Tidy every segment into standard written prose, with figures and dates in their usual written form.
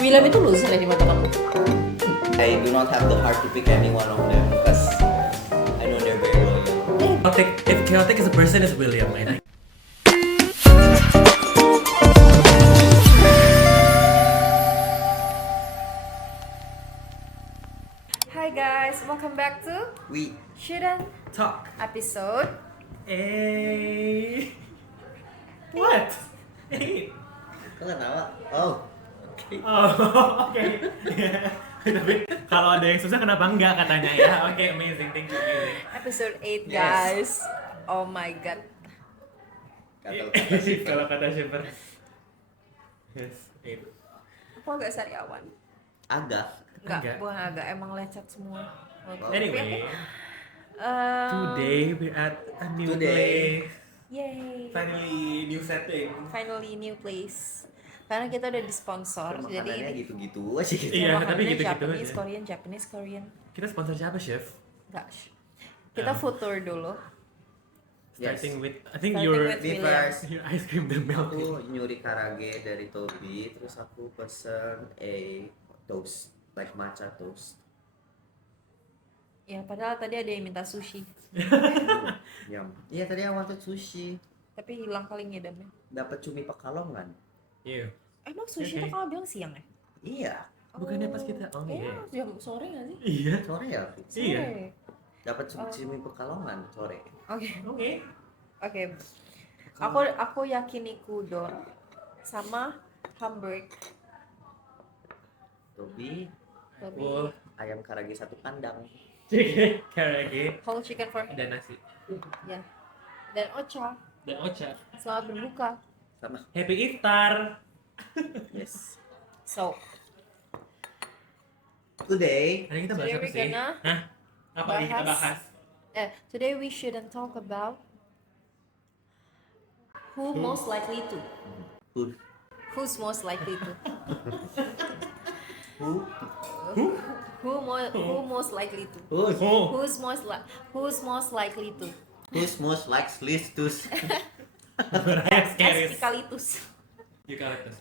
William itu loser ya di mata kamu? I do not have the heart to pick any one of them because I know they're very loyal. If chaotic is a person, it's William. I think. Hi guys, welcome back to We Shouldn't Talk. episode. Hey. What? Hey. kok nggak tahu? Oh, oke. Oh, oke. Tapi kalau ada yang susah kenapa enggak katanya ya? Oke, amazing. Thank you. Episode 8 Yes. guys. Oh my god. Kata sih. Kalau kata Shipper. Yes, itu. Aku agak sariawan. Agak. Enggak, Enggak. bukan agak, emang lecet semua. Oke. Anyway, Um, today we're at a new Today. place. Yay. Finally, new setting. Finally new place. Karena kita udah disponsor, Makanannya jadi gitu-gitu aja gitu. Iya, makanannya tapi gitu-gitu Japanese, aja. Korean. Kita sponsor siapa, Chef? Enggak. Kita food tour dulu. Starting Yes. with, I think Starting your with- Di William. first your ice cream the milk. aku nyuri karage dari Tobi, terus aku pesen toast, like matcha toast. Ya padahal tadi ada yang minta sushi, Yum. Iya tadi I wanted sushi. tapi hilang kali ngidamnya. Dapat cumi Pekalongan. Iya. Emang sushi Oke. itu kalau bilang siang ya? Iya, Bukannya pas kita- oh, iya, iya. jam sore nggak sih? Iya. sore ya. Iya. Sore. Dapat cumi Pekalongan sore. Oke. Oke. Oke. Aku yakiniku udon sama Hamburg. Tobi Tapi Full ayam karage satu kandang. chicken karage whole chicken for dan nasi ya. Dan ocha. dan ocha. Selamat berbuka. Sama. Happy Iftar. Yes. So, Today Hari kita bahas Today apa we're sih? gonna Hah? Apa yang kita bahas- bahas? today we shouldn't talk about who most likely to. who Who's most likely to? who Who most likely to? who's Oh. Who's most likely to? who's most likes listus. Raya scary. Espikalitus. Eucalyptus.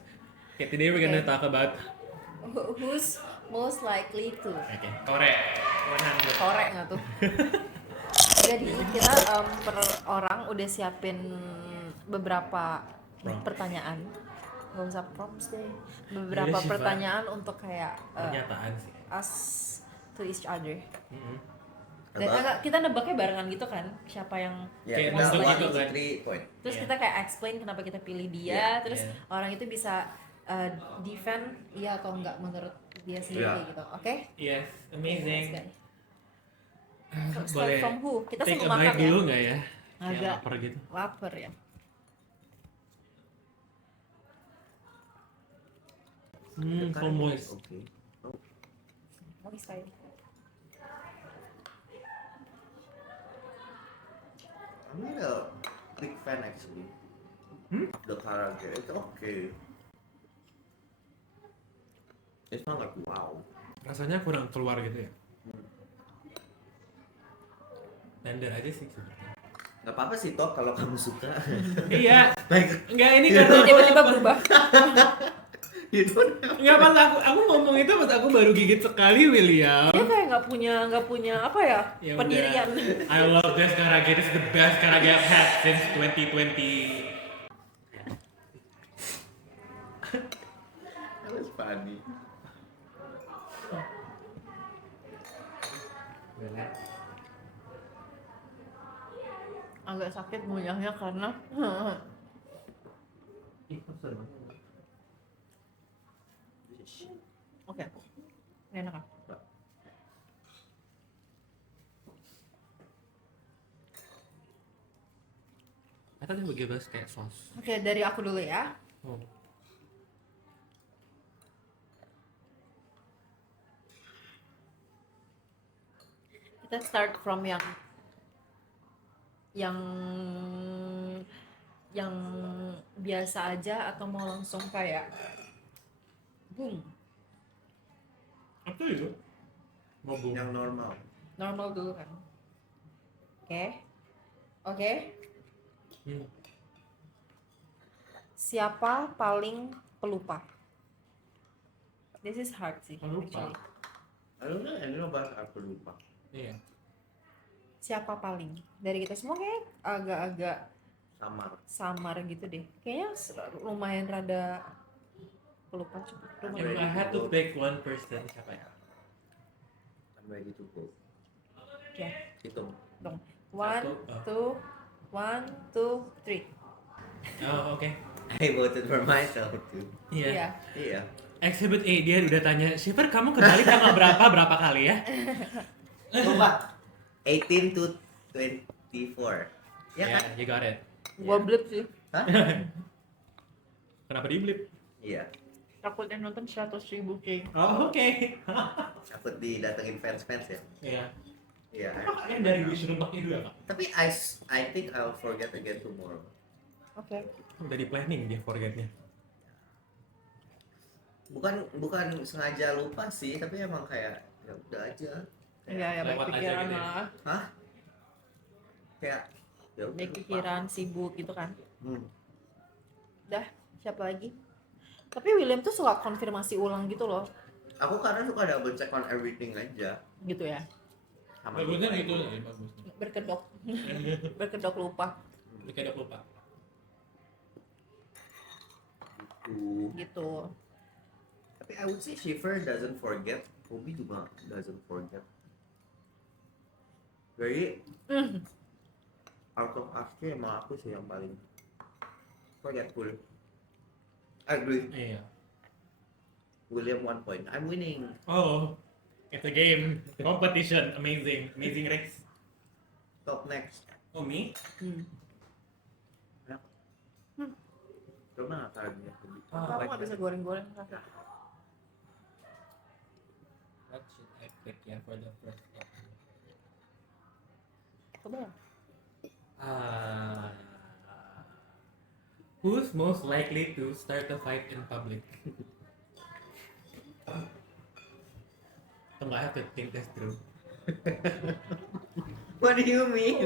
Okay, today we're gonna Okay. talk about Who's most likely to? Korek 100. Korek nggak tuh? Jadi kita per orang udah siapin beberapa Prompt. pertanyaan. Gak usah prompts deh. Beberapa Iya, Syifa. pertanyaan untuk kayak Pernyataan sih. us to each other. Mm-hmm. Dan kita nebaknya barengan gitu kan, siapa yang Ya, Kayak kita masuk one, gitu two, kan. three point. terus Iya. kita kayak explain kenapa kita pilih dia, Iya, terus iya. orang itu bisa defend iya atau enggak menurut dia sendiri Iya. gitu. Oke? Yes, amazing. Start Boleh from who? Kita take sambil a bite makan ya. dulu nggak ya? Kayak Agak. lapar gitu. Lapar ya. So moist. Okay. Mau style. I'm not a big fan actually. Of the karage. It's okay. It's not like wow. Rasanya kurang keluar gitu ya. Tender aja sih sebenarnya. Gak apa-apa sih Tok kalau kamu suka. Iya. Like Enggak ini karena Tiba-tiba berubah. you don't have. Enggak pas aku ngomong itu pas aku baru gigit sekali William. Dia kayak nggak punya apa ya, Ya udah. pendirian. I love this karage. This is the best karage I've had since 2020. That was funny. Agak sakit ngunyahnya karena oke. Enak kan? I thought they would give us kayak sauce. Oke, dari aku dulu ya. Oh. Kita start from yang yang biasa aja atau mau langsung kayak boom, Apa itu? Ngobong. Yang normal. normal dulu kan. Oke. Siapa paling pelupa? This is hard sih. Aku lupa. actually. I don't know, ini bahas aku lupa. Iya. Siapa paling? Dari kita semua kayak agak-agak Samar. samar gitu deh. Kayaknya lumayan rada lupa coba. If Lumayan. I had to pick one person, siapa ya? I'm ready to go. Oke. Hitung. Dong. One, Satu, two, one, two, three. Oh, oke. I voted for myself too. Iya. Iya. Iya. Exhibit A, dia udah tanya, Shiver kamu ke Bali tanggal berapa kali ya? Coba. 18 to 24. Ya Yeah, kan? you got it. Gua blip sih. Hah? Kenapa di blip? Iya. Takut yang nonton 100.000 K. Oh, oke. Takut didatengin fans-fans ya. Iya. Iya. Yang dari Wisnu Bakti dulu ya, Pak? Tapi I think I'll forget again tomorrow. Oke. Udah di planning dia forgetnya. Bukan sengaja lupa sih, tapi emang kayak ya udah aja. Iya ya, baik lewat aja pikiran gitu ya. lah. Hah? Kayak ya udah Baik lupa. pikiran, sibuk gitu kan. Hmm. Udah, siapa lagi? Tapi William tuh suka konfirmasi ulang gitu loh. Aku karena suka double check on everything aja. Gitu ya. Sama Bagusnya lupa gitu aja. nih, bagus. Berkedok. Berkedok lupa. Kayak lupa. Gitu. Gitu. Tapi I would say Shiver doesn't forget. Kobe juga doesn't forget. Very out of us emang aku sih yang paling forgetful. Agree. Iya. William 1 point. I'm winning. Oh, it's a game, competition, amazing race. Top next. Oh me? Coba akarnya. Kamu nggak bisa goreng-goreng rasa. What should I pick ya for the first one? Coba ya. Who's most likely to start a fight in public? I have to think this through. What do you mean?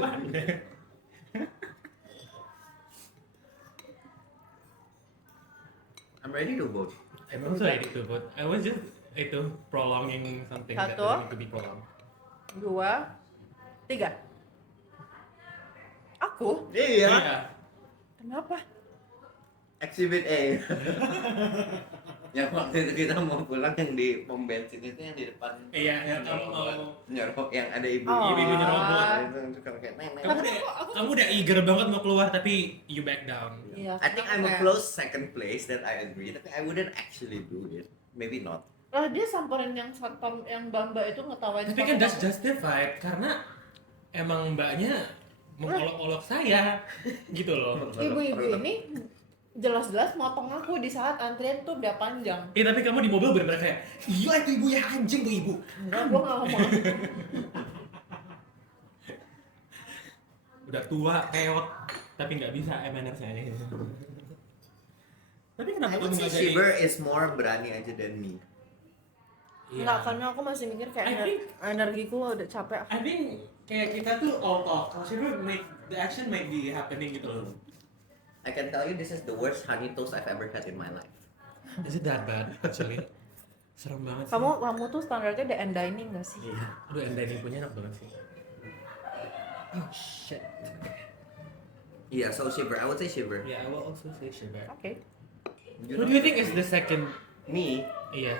I'm ready to vote. I'm also ready to vote. I was just prolonging something that Satu. doesn't need to be prolonged. 2, 3. Aku? Iya. Kenapa? Exhibit A. Yang waktu itu kita mau pulang yang di pom bensin itu yang di depan. Iya, yang kamu mau. Nyerok yang ada ibu. Oh. Ibu nyerobot. Itu kalau kayak neng neng. Kamu udah eager banget mau keluar tapi you back down. Iya. I think I'm a kayak- close second place that I agree, tapi I wouldn't actually do it. Maybe not. Lah dia samperin yang satpam yang Bamba itu ngetawain. Tapi kan that's justified karena emang mbaknya mengolok-olok saya gitu loh. Ibu-ibu ini jelas-jelas motong aku di saat antrian tuh udah panjang. Tapi kamu di mobil bener-bener kayak iya itu ibu ya anjing tuh ibu. Enggak, gua nggak ngomong. Udah tua, keot, tapi nggak bisa MNR-nya aja. Tapi I kenapa would kamu say nggak jadi? Shiver is more berani aja than me. Iya. Enggak, karena aku masih mikir kayak I think- energiku udah capek. I think kayak kita tuh all talk, kalau Shiver make the action might be happening gitu loh. I can tell you this is the worst honey toast I've ever had in my life. Is it that bad actually? Serem banget sih. Kamu tuh standarnya udah end dining gak sih? Iya. Aduh, and dining punya enak banget sih. Oh shit. Yeah, so Shiver. I would say Shiver. Yeah, I will also say Shiver. Oke. Who do you think is the second? Me? Iya.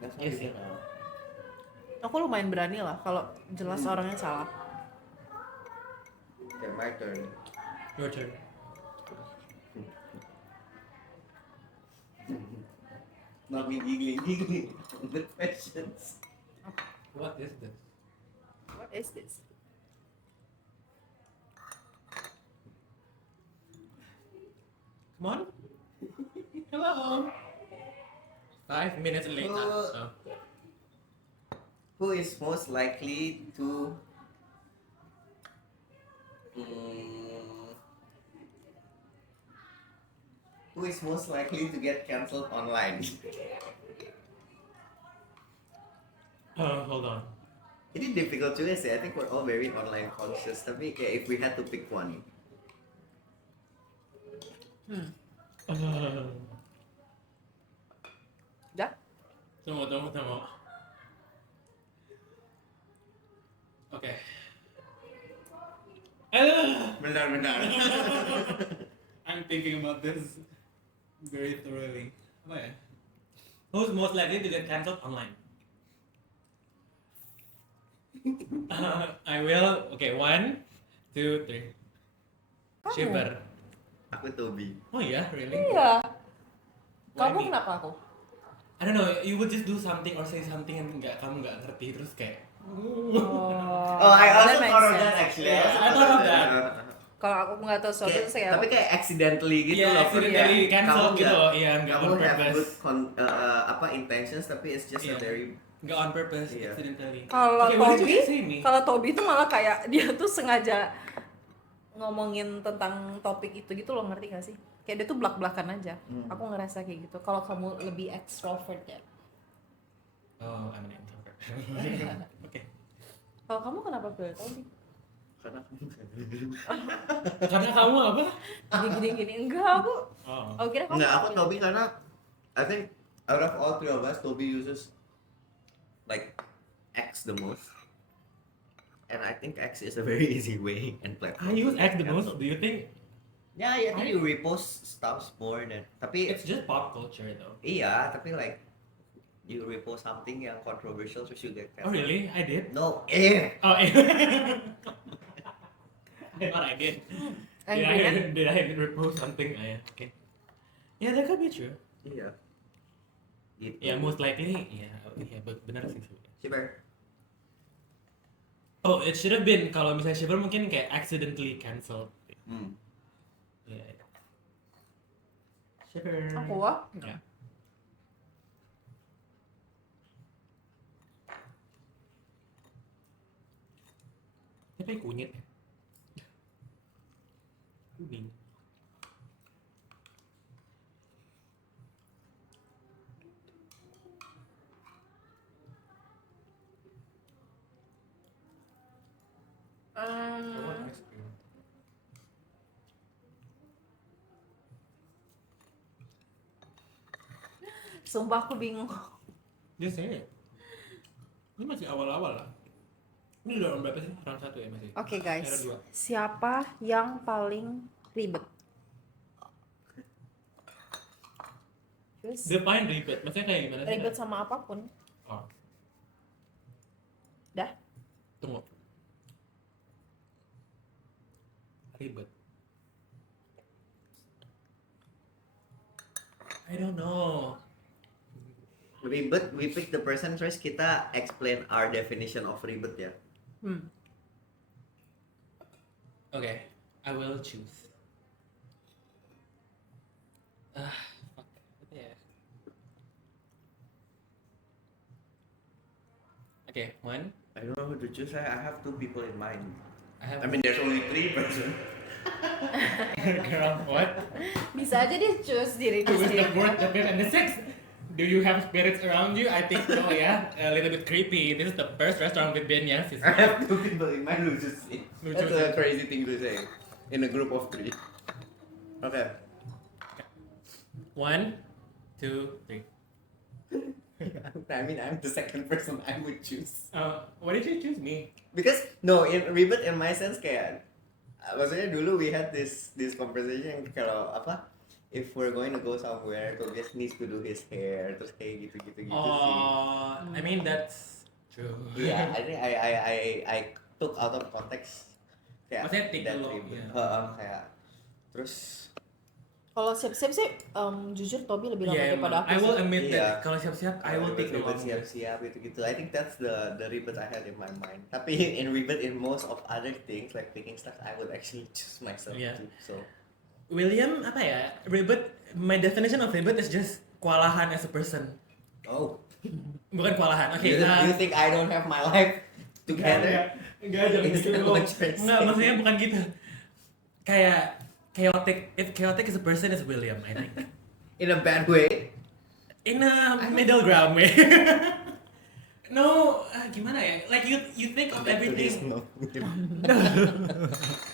That's Yes, not yeah. now. Aku lumayan berani lah kalau jelas orangnya salah. Okay, my turn. Your turn. Not me giggling. The questions. What is this? What is this? Come on. Hello. 5 minutes late. So. Who is most likely to mm, who is most likely to get cancelled online? Hold on. Ini difficult juga sih. I think we're all very online conscious. Tapi kayak if we had to pick one, Udah? Tunggu. Oke. Benar. I'm thinking about this very thoroughly. Apa ya? Who's most likely to get cancelled online? I will. Okay, 1, 2, 3. Kamu. Shiver. Aku Toby. Oh iya, really? Iya. Why Kamu me? kenapa aku? I don't know. You would just do something or say something and kamu nggak ngerti terus kayak. Oh, I also that makes thought of sense. that actually. Yeah, also I thought of that. Kalau aku nggak tahu sesuatu Kayak- terus kayak tapi kayak accidentally gitu Iya, loh. accidentally Kayak cancel kamu gitu nggak- loh. Iya, nggak kamu on have purpose. good intentions tapi it's just Iya. a very Nggak on purpose, Iya. accidentally. Kalau Okay, what did Toby, you say me? kalau Toby itu malah kayak dia tuh sengaja ngomongin tentang topik itu gitu loh, ngerti gak sih? Kayak dia tuh belak-belakan aja. Aku ngerasa kayak gitu. Kalau kamu lebih extrovert ya. Oh, I'm an introvert. Oke. Kalau kamu kenapa pilih Toby? karena Karena kamu apa? Gini enggak aku. Oh. Oh kira kamu. Nggak, aku pilih. Toby karena I think out of all three of us, Toby uses like X the most. And I think X is a very easy way and platform. I use X the most. Cancel. Do you think Ya, I think you repost stuff more than. Tapi it's just pop culture though? iya, tapi like you repost something yang controversial terus you get Oh cancelled. really? I did. No, Oh, I thought I did. Angry kan? Did I repost something? Yeah. Okay. Yeah, that could be true. Iya. Gitu. Yeah, most likely. Yeah, benar sih. Shiver. Oh, it should have been kalau misalnya Shiver mungkin kayak accidentally cancelled. Yeah. Shiver. Aku ah. Ya. Tapi kunyit ya? Kuning. Ice cream. Sumpah aku bingung. Just say it. Ini masih awal-awal lah. Ini udah berapa sih? Round 1 ya masih? Oke guys, Era dua. siapa yang paling ribet? Terus Define ribet. Maksudnya kayak gimana sih? ribet sama apapun. Oh, Dah? tunggu. Ribet. I don't know. Ribet, we pick the person first, kita explain our definition of ribet ya. Okay, I will choose. Fuck. Apa ya? Okay, 1. I don't know who to choose. I have two people in mind. I have I mean, there's only three person. girl. What? Bisa aja dia choose diri dia Who is the sendiri. fourth, the fifth, and the sixth? Do you have spirits around you? I think so, yeah. A little bit creepy. This is the first restaurant with Benya. I have two people in mind who choose it. Who That's chooses? a crazy thing to say in a group of three. Okay. 1, 2, 3. I mean, I'm the second person I would choose. Why did you choose me? Because no, in ribet in my sense kayak maksudnya dulu we had this conversation kalau apa if we're going to go somewhere Tobias needs to do his hair terus kayak gitu sih. I mean that's true. Iya, I think I took out of context kayak Maksudnya take that dulu, ribet. iya. Kayak terus Kalau siap-siap sih, jujur Toby lebih lama Yeah, daripada aku. I will sih. admit Iya. that kalau siap-siap I will take the ribet longest. siap-siap gitu. I think that's the ribet I had in my mind. Tapi in ribet in most of other things like picking stuff I would actually choose myself Yeah. too. So William apa ya? Ribet. My definition of ribet is just kewalahan as a person. oh. Bukan kewalahan. Oke. Do you think I don't have my life together? Enggak jangan Is gitu that dulu. what you're Enggak, saying? maksudnya bukan gitu. Kayak chaotic. If chaotic is a person, is William, I think. In a bad way. In a middle ground way. No, gimana ya? Like you think of everything. No.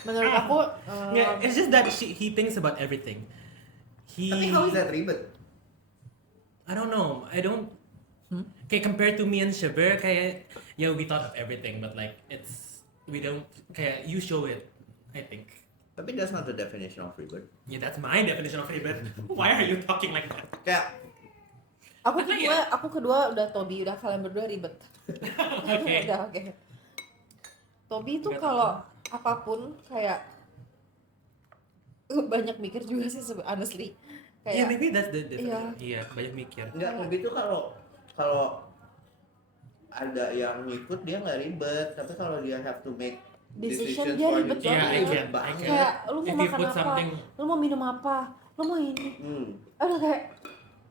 Menurut aku, Yeah, it's just that he thinks about everything. Tapi how is that ribet? I don't know. I don't. Okay, compared to me and Shiver, kayak yeah, we thought of everything, but like we don't. Kayak you show it. I think. Tapi that's not the definition of ribet. Yeah, that's my definition of ribet. Why are you talking like that? Kayak Aku kedua udah Tobi, udah kalian berdua ribet. Okay. Udah oke. Tobi itu Nggak kalau apapun kayak banyak mikir juga sih honestly. Yeah, Kayak maybe that's the Iya. Iya, banyak mikir. enggak lebih tuh kalau ada yang ngikut dia nggak ribet, tapi kalau dia have to make decision decisions dia for ribet himself, Yeah, I banget. can. banget. Kayak lu If mau you makan put apa, something, lu mau minum apa, lu mau ini. Aduh kayak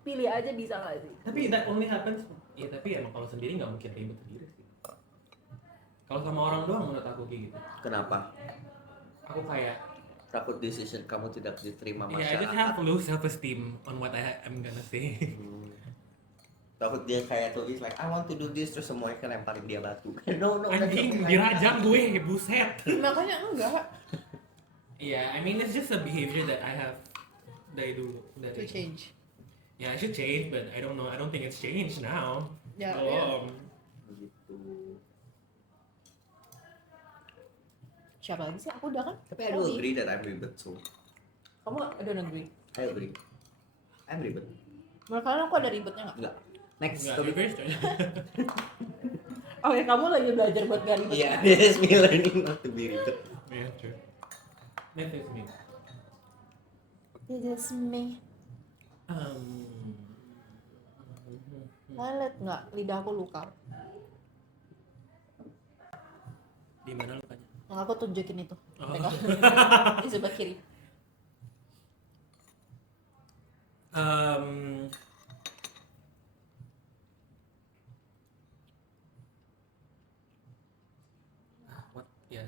pilih aja bisa gak sih? tapi that only happens. Ya tapi emang kalau sendiri nggak mungkin ribet sendiri sih. Kalau sama orang doang menurut aku kayak gitu. Kenapa? Aku kayak Takut decision kamu tidak diterima yeah, I just masyarakat. have low self esteem on what I'm gonna say. Takut dia kayak tuh like I want to do this terus semuanya kan lemparin dia batu. No, that's Anjing, something like dirajam that. gue, buset. Makanya enggak Yeah, I mean it's just a behavior that I have dari dulu. to change. Yeah, I should change, but I don't know. I don't think it's changed now. Ya, Belum. Gitu. Siapa lagi sih? Aku udah kan? Tapi I do Tobi. agree that I'm ribet so. Kamu I don't agree. I agree. I'm ribet. Menurut kalian aku ada ribetnya nggak? Enggak. Next. Enggak, Tobi. you guys don't. Oh ya kamu lagi belajar buat gak ribet. Yeah, this is me learning not to be ribet. Yeah, true. Next is me. This is me. Kalian liat nggak lidah aku luka? Di mana lukanya? Yang aku tunjukin itu. Oh. Pegang. Di sebelah kiri. What? Yeah.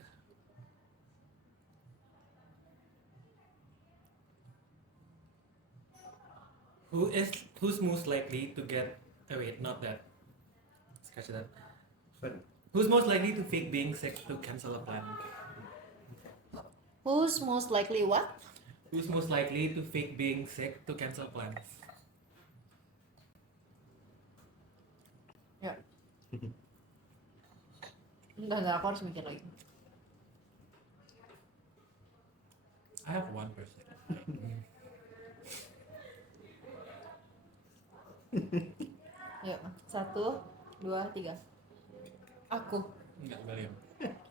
Who's most likely to get? Oh wait, not that. Scratch that. Fun. Who's most likely to fake being sick to cancel a plan? Who's most likely what? Who's most likely to fake being sick to cancel plans? Ya. Enggak, aku harus mikir lagi. I have one person. Yuk, 1, 2, 3. Aku. Enggak, William.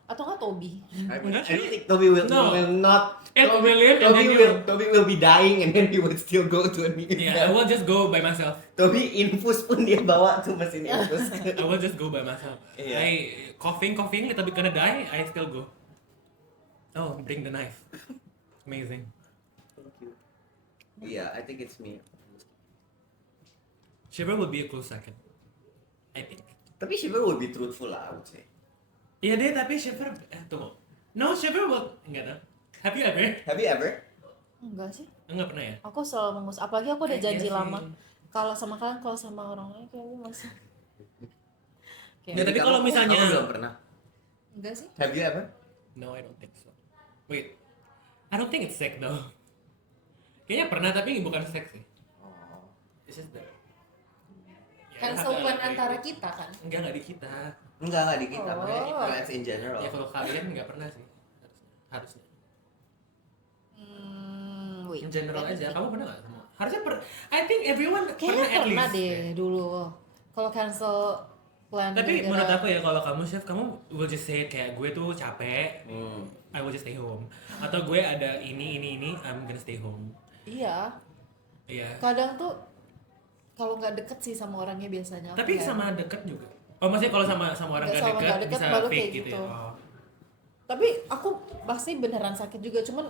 Atau nggak Tobi? I don't think Toby will not. William and then you. Toby will be dying and then he would still go to a new Yeah, I will just go by myself. Toby infus pun dia bawa tuh mesin infus. I will just go by myself. Yeah. I coughing, little bit gonna die. I still go. Oh, bring the knife. Amazing. Thank you. Yeah, I think it's me. Shiver would be a close second. I think. Tapi Shiver will be truthful lah, I would say. Iya deh, tapi Shiver tunggu. No, Shiver will enggak tahu. Have you ever? Have you ever? Enggak sih. Enggak pernah ya? Aku selalu apalagi aku udah Kayaknya janji sih. lama. Kalau sama kalian, kalau sama orang lain kayak aku masih. Kayak- Nggak, tapi kalau misalnya- Kamu belum pernah. Enggak sih. Have you ever? No, I don't think so. Wait. I don't think it's sick though. Kayaknya pernah tapi bukan sex sih. Oh. It's just that. Cancel plan antara kita kan. Enggak di kita. Enggak di kita, Oh. maksudnya plans in general. Ya kalau kalian enggak pernah sih. Harusnya. Wait. In general let me aja. think. Kamu pernah enggak? Harusnya I think everyone Kayaknya at pernah least. deh dulu. Kalau cancel plan. Tapi gara-gara- menurut aku ya kalau kamu chef kamu will just say kayak gue tuh capek, Hmm. I will just stay home. Atau gue ada ini, I'm gonna stay home. Iya. Iya. Kadang tuh kalau nggak deket sih sama orangnya biasanya. aku Tapi nggak- sama deket juga. Oh maksudnya kalau sama orang Nggak gak sama deket, nggak deket, bisa baru fake kayak gitu, gitu. ya. Oh. Tapi aku pasti beneran sakit juga, cuman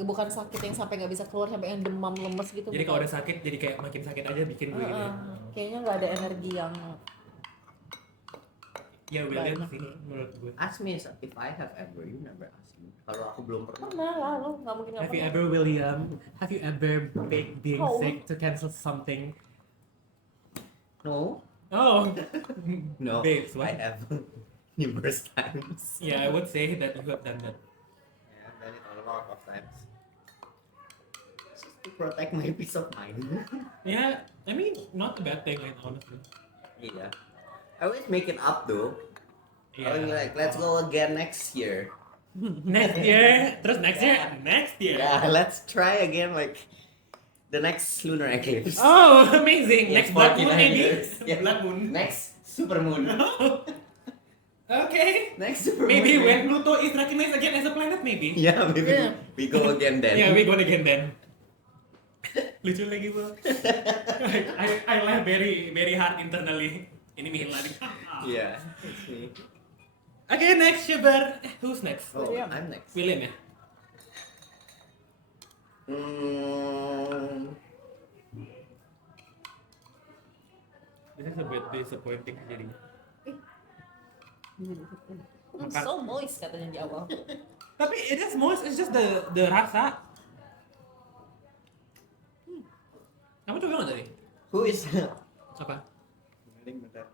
bukan sakit yang sampai nggak bisa keluar, sampai yang demam lemes gitu. Jadi kalau bukan. udah sakit jadi kayak makin sakit aja bikin gue gitu. Ya. Kayaknya nggak ada energi yang Ya William banyak sih deh. menurut gue. Ask me if I have ever, you never ask me. Kalau aku belum pernah. pernah lah, lo nggak mungkin nggak Have you pernah. ever William? Have you ever fake being Oh. sick to cancel something? No. Oh. No. Babes, what? I have numerous times. Yeah, I would say that you have done that. Yeah, I've done it a lot of times. It's just to protect my peace of mind. Yeah, I mean, not a bad thing, like, honestly. Yeah. I always make it up though. I Yeah. would be like, let's go again next year. Next year, terus next year, Yeah. next year. Yeah, let's try again like the next lunar eclipse. Oh, amazing! Yeah, Next blood moon 49 maybe. years. Yeah. Blood moon. Next super moon. Okay. Next super Maybe moon. when Pluto is recognized again as a planet, maybe. Yeah, maybe Yeah. we go again then. Yeah, we go again then. Lucu lagi bro. I laugh very very hard internally. Ini Mihil lagi. Yeah, it's me. Okay, next Shiver. Who's next? Oh, William. I'm next. William ya. Mm, This is a bit disappointing jadinya. So moist katanya di awal. Tapi it is most, it's just the rasa. Kamu coba nggak tadi? who is? Apa? Bentar.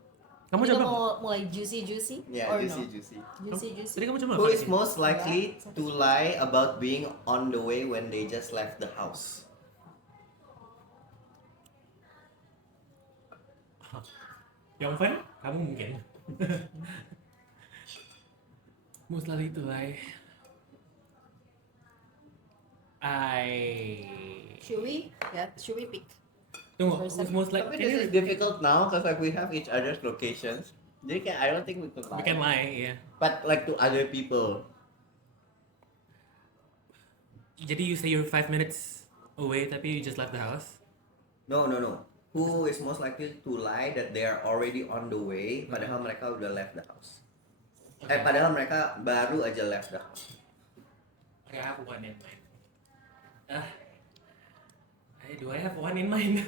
Kamu Kita coba? mau mulai juicy Yeah, or juicy, no? juicy. Juicy. Tadi kamu coba Who apa is tadi? most likely to lie about being on the way when they just left the house? Yongfen? Kamu mungkin. Most likely to lie. Should we? Yeah, should we pick? Tunggu, Person. who's most Tapi likely? this is difficult now because like we have each other's locations. Jadi kayak I don't think we could lie. We can lie, yeah. But like to other people. Jadi you say you're 5 minutes away tapi you just left the house? No. Who is most likely to lie that they are already on the way padahal mereka udah left the house? Padahal mereka baru aja left the house. I have one in mind. Do I have one in mind?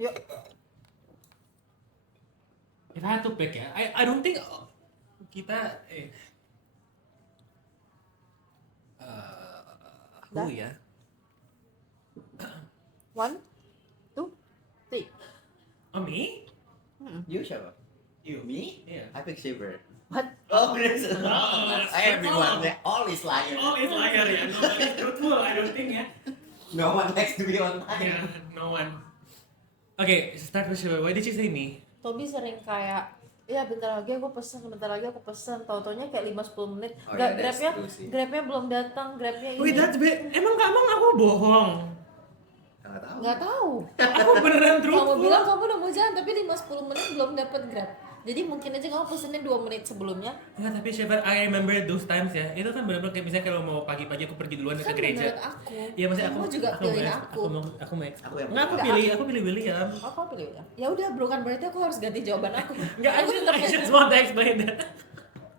Yuk. If I had to pick ya, I don't think kita who Dah? ya? 1, 2, 3. Oh me? You siapa? You. Me? Yeah. I pick Shiver. What? Oh, there's a that's everyone. wrong. They're always lying. Oh, it's liar ya. No one is truthful. I don't think ya. No one likes to be on time. Yeah, no one. Okay, start with Shiva. Why did you say me? Tobi sering kayak ya bentar lagi aku pesen, tau-taunya kayak 5-10 menit. Oh, Nggak, yeah, that's grabnya true sih. grabnya belum datang, grabnya ini. Wait, that's bad. Emang aku bohong? Nggak tahu. Nggak tahu. Aku beneran truthful. Kamu bilang kamu udah mau jalan tapi 5-10 menit belum dapat grab. Jadi mungkin aja kamu pesennya 2 menit sebelumnya. Enggak, tapi Shiva, I remember those times ya. Itu kan benar-benar kayak misalnya kalau mau pagi-pagi aku pergi duluan Kan ke gereja. menurut aku. Iya, maksudnya kamu aku juga pilih mau- aku. Aku mau Aku yang Enggak, pilih. aku pilih William. Aku pilih ya. Ya udah, bukan berarti aku harus ganti jawaban aku. Enggak, I Aku tetap just want to explain that.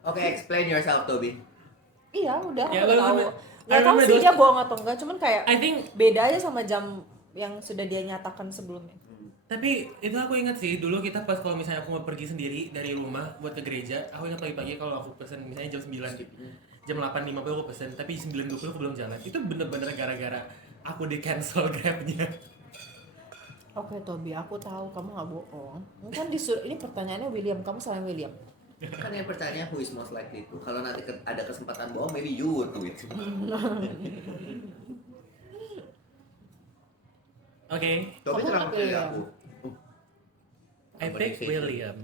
Okay, explain yourself, Toby. Iya, udah. Ya, aku I tahu. remember- Nggak I tahu remember sih those- dia bohong atau enggak, cuman kayak I think beda aja sama jam yang sudah dia nyatakan sebelumnya. tapi itu aku ingat sih dulu kita pas kalau misalnya aku mau pergi sendiri dari rumah buat ke gereja, aku ingat pagi-pagi kalau aku pesen misalnya jam 9 jam 8.50 aku pesen, tapi 9.20 aku belum jalan. Itu bener-bener gara-gara aku di cancel grabnya. Oke Tobi, aku tahu kamu nggak bohong. Kan ini pertanyaannya William, kamu selain William. Kan yang pertanyaan who is most likely to. Kalau nanti ada kesempatan bohong, maybe you would do it. Okay, Toby Kamu terang nggak pilih pilih aku. I pick William.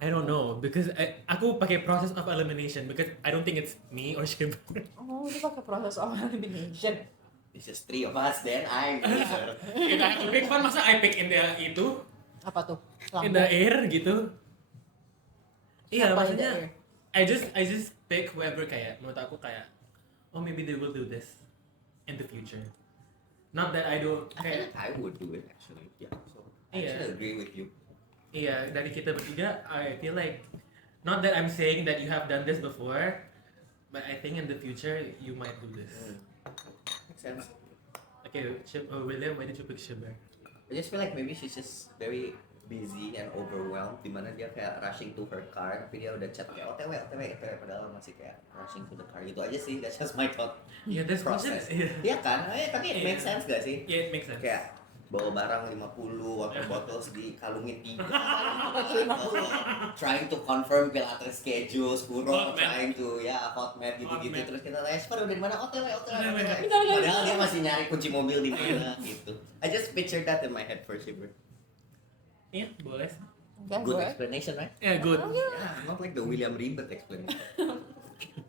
I don't know because aku pakai process of elimination because I don't think it's me or Shiva. Oh, ini pakai proses of elimination. This is three of us, then I'm loser. Kita pick one, masa I pick in the itu Apa tuh? in the air gitu. Iya, Apa in the maksudnya air? I just pick whoever kayak menurut aku kayak oh maybe they will do this in the future. Not that I don't I feel kayak like I would do it actually. Yeah, so I Iya. actually agree with you. iya dari kita bertiga I feel like not that I'm saying that you have done this before, but I think in the future you might do this. Makes sense. Okay, William, why did you pick Shiver? I just feel like maybe she's just very busy and overwhelmed, dimana dia kayak rushing to her car, tapi dia udah chat kayak OTW, padahal masih kayak rushing to the car gitu aja sih. That's just my thought Yeah, that's process. yeah. Iya kan? Tapi it makes sense gak sih? Yeah, it makes sense. Kayak bawa barang 50, water bottles dikalungin 3. Trying to confirm Pilates schedule, Kuro Hot mat. trying to hot mat gitu-gitu. Hot mat. Terus kita tanya, "Shepard udah di mana?" OTW. Bentar, guys. Padahal dia masih nyari kunci mobil di mana gitu. I just pictured that in my head for Shepard. Iya, boleh. Enggak, Good gue. explanation, right? Yeah, good. Yeah, not like the William Ribbit explanation.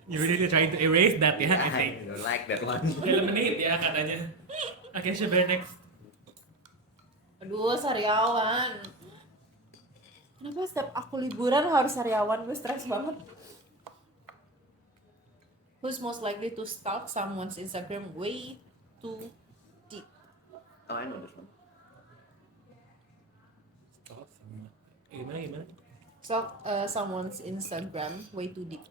You really trying to erase that ya, I think. I don't like that one. Eliminate ya katanya. Oke, Shepard next. Aduh, sariawan. Kenapa setiap aku liburan harus sariawan? Gue stres banget. Who's most likely to stalk someone's Instagram way too deep? Oh, I know this one. Stop sama. Gimana? Stalk someone's Instagram way too deep.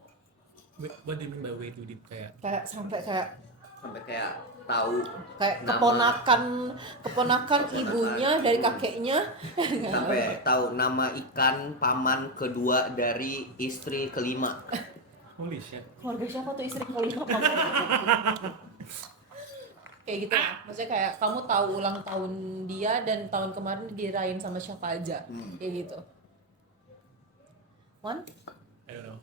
Wait, what do you mean by way too deep? Kayak Sampai kayak Tahu nama. keponakan ibunya dari kakeknya. Sampai tahu nama ikan paman kedua dari istri kelima. holy shit. Keluarga siapa tuh istri kelima kamu? Kayak gitu lah. Maksudnya kayak kamu tahu ulang tahun dia dan tahun kemarin dirayain sama siapa aja. Kayak gitu. One? I don't know.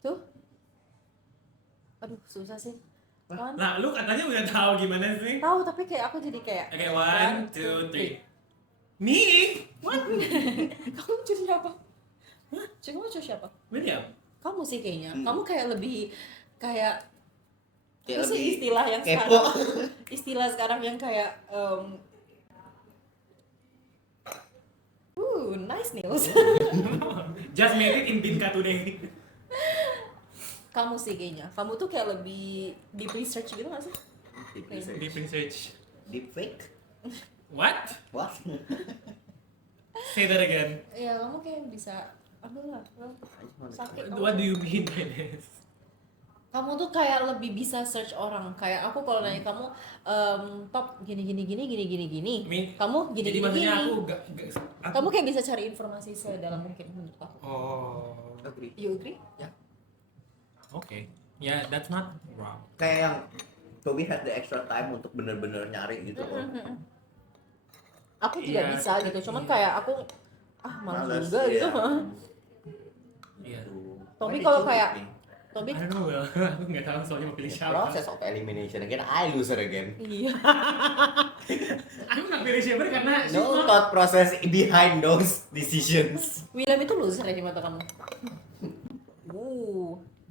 Tuh? Aduh, susah sih. One? Nah, lu katanya udah tahu gimana sih? Tahu tapi kayak aku jadi kayak Oke, 1, 2, 3. Me? What? kamu cucu siapa? Hah? Kamu cucu siapa? William? Kamu sih kayaknya. Kamu kayak lebih kayak Kayak apa sih lebih istilah yang kepo. sekarang istilah sekarang yang kayak nice news. Just made it in Binka today. Kamu sih kayaknya. Kamu tuh kayak lebih deep research gitu gak sih? Deep Deep research. Deep fake? What? What? Say that again. Iya, kamu kayak bisa aduh lah, sakit. What do you mean by this? Kamu tuh kayak lebih bisa search orang. Kayak aku kalau nanya kamu top gini. Min- Kamu gini Jadi gini. maksudnya aku gak Kamu kayak bisa cari informasi sedalam mungkin menurut aku. Oh. Agree. You agree? Okay. Yeah, that's not wrong. Kayak yang Toby had the extra time untuk bener-bener nyari gitu loh. Aku juga Iya, bisa gitu. Cuman iya. kayak aku malas Males, juga gitu. iya. Iya. Tapi Why kalau did you kayak pick me? Tobi I don't know, Will. Aku nggak tahu soalnya mau pilih siapa. Process of elimination again, I loser again. iya. Aku nggak pilih siapa karena she's No not- thought process behind those decisions. William itu loser ya di mata kamu.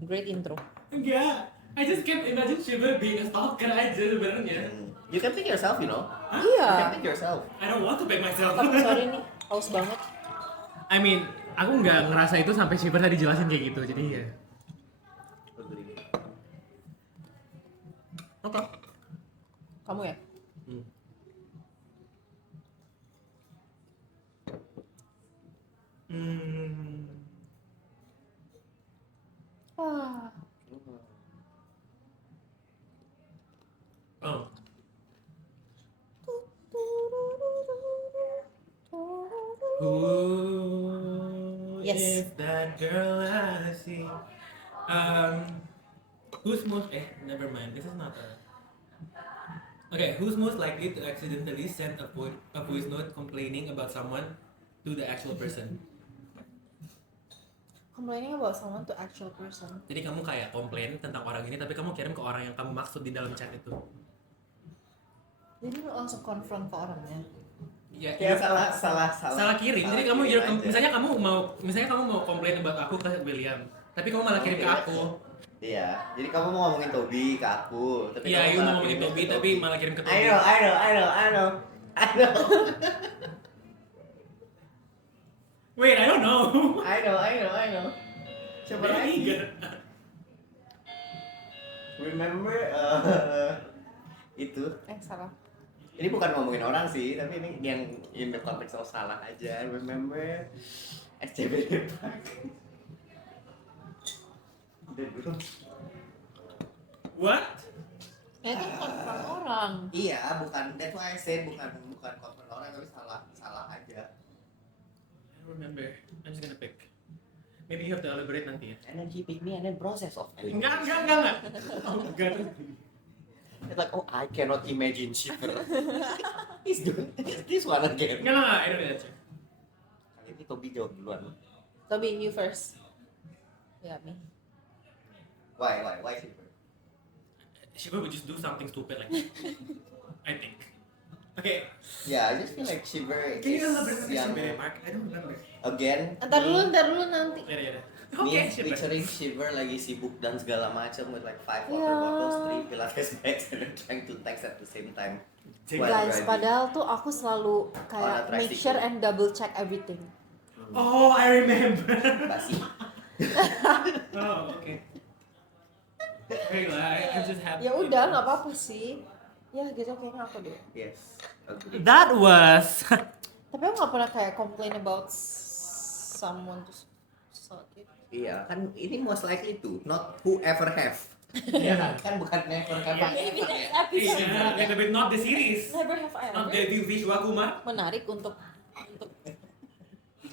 Great intro. Enggak. I just can't imagine Shiver being a stalker aja sebenarnya. You can pick yourself, you know. You Iya. can pick yourself. I don't want to pick myself. Tapi sorry nih, haus banget. I mean, aku nggak ngerasa itu sampai Shiver tadi jelasin kayak gitu, jadi ya. Oke. Kamu ya? Ah. Oh. Who Yes. is that girl I see? Who's most? Never mind. This is not a. Okay, who's most likely to accidentally send a voice note complaining about someone to the actual person? Complaining about someone to actual person. Jadi kamu kayak komplain tentang orang ini, tapi kamu kirim ke orang yang kamu maksud di dalam chat itu. Jadi lu langsung confront ke orangnya. Ya, Kayak iya. salah kirim. Jadi kamu misalnya kamu mau komplain about aku ke William, tapi kamu malah kirim ke aku. Iya, jadi kamu mau ngomongin Toby ke aku, tapi Iya, kamu you malah mau ngomongin kirim Toby ke tapi malah kirim ke Toby. I know. Wait, I don't know. I know. Coba Very lagi. eager. Remember itu. Salah. Ini bukan ngomongin orang sih, tapi ini yang in the context of salah aja. Remember SCBD Park. What? Itu confront orang. Iya, bukan. That's why I said bukan konten orang, tapi salah aja. I don't remember. I'm just gonna pick. Maybe you have to elaborate nanti ya. And then he pick me and then process of Enggak. Oh, enggak. It's like, oh, I cannot imagine Shiver. He's doing this one again. Enggak, I don't know that. Kali ini Toby jawab duluan. Toby, you first. Ya, me. Why Shiver? Shiver would just do something stupid like I think. Okay. Yeah, I just feel like Shiver Can you is elaborate on yang Shiver, Mark? I don't remember. again. Ntar dulu nanti. Ya. Me Oke, Shiver. picturing Shiver lagi sibuk dan segala macam with like 5 water Yeah. bottles, 3 Pilates bags, and then trying to text at the same time. While Guys, driving. padahal tuh aku selalu On a kayak make tricycle. sure and double check everything. Oh, I remember. Basi. Oh, okay. Very well, I'm just happy. Ya udah, nggak apa-apa sih. Ya gitu kayaknya aku deh. Yes. Agree. That was. Tapi aku nggak pernah kayak complain about someone terus sakit. Iya, kan ini most likely to, not whoever have. Yeah. Kan bukan never have. Yeah. Maybe ever. next episode. Yeah, but not the series. Never have I Not ever. the Vishwakuma. Menarik untuk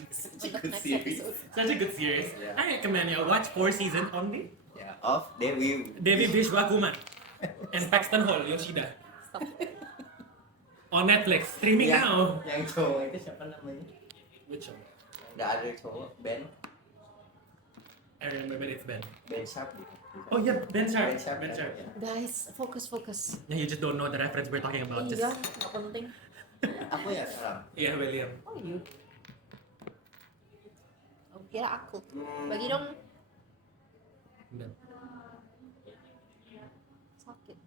Such a untuk good next series. episode. Such a good series. Yeah. I recommend you watch 4 seasons only. Yeah, of Dewi. Devi Vishwakuma and Paxton Hall Yoshida Stop. on Netflix streaming Yang- now. Yang cowok itu siapa namanya? Which one? Nggak ada cowok, Ben I remember it's Ben. Sharp gitu. Oh yeah, Ben Sharp. Ben Sharp. Ben kan? Sharp. Ya. Guys, fokus. Yeah, you just don't know the reference we're talking about. Iya, Just nggak penting. Aku ya sekarang. yeah, William. Oh you. Oh, kira aku. Bagi dong. Ben. Sakit.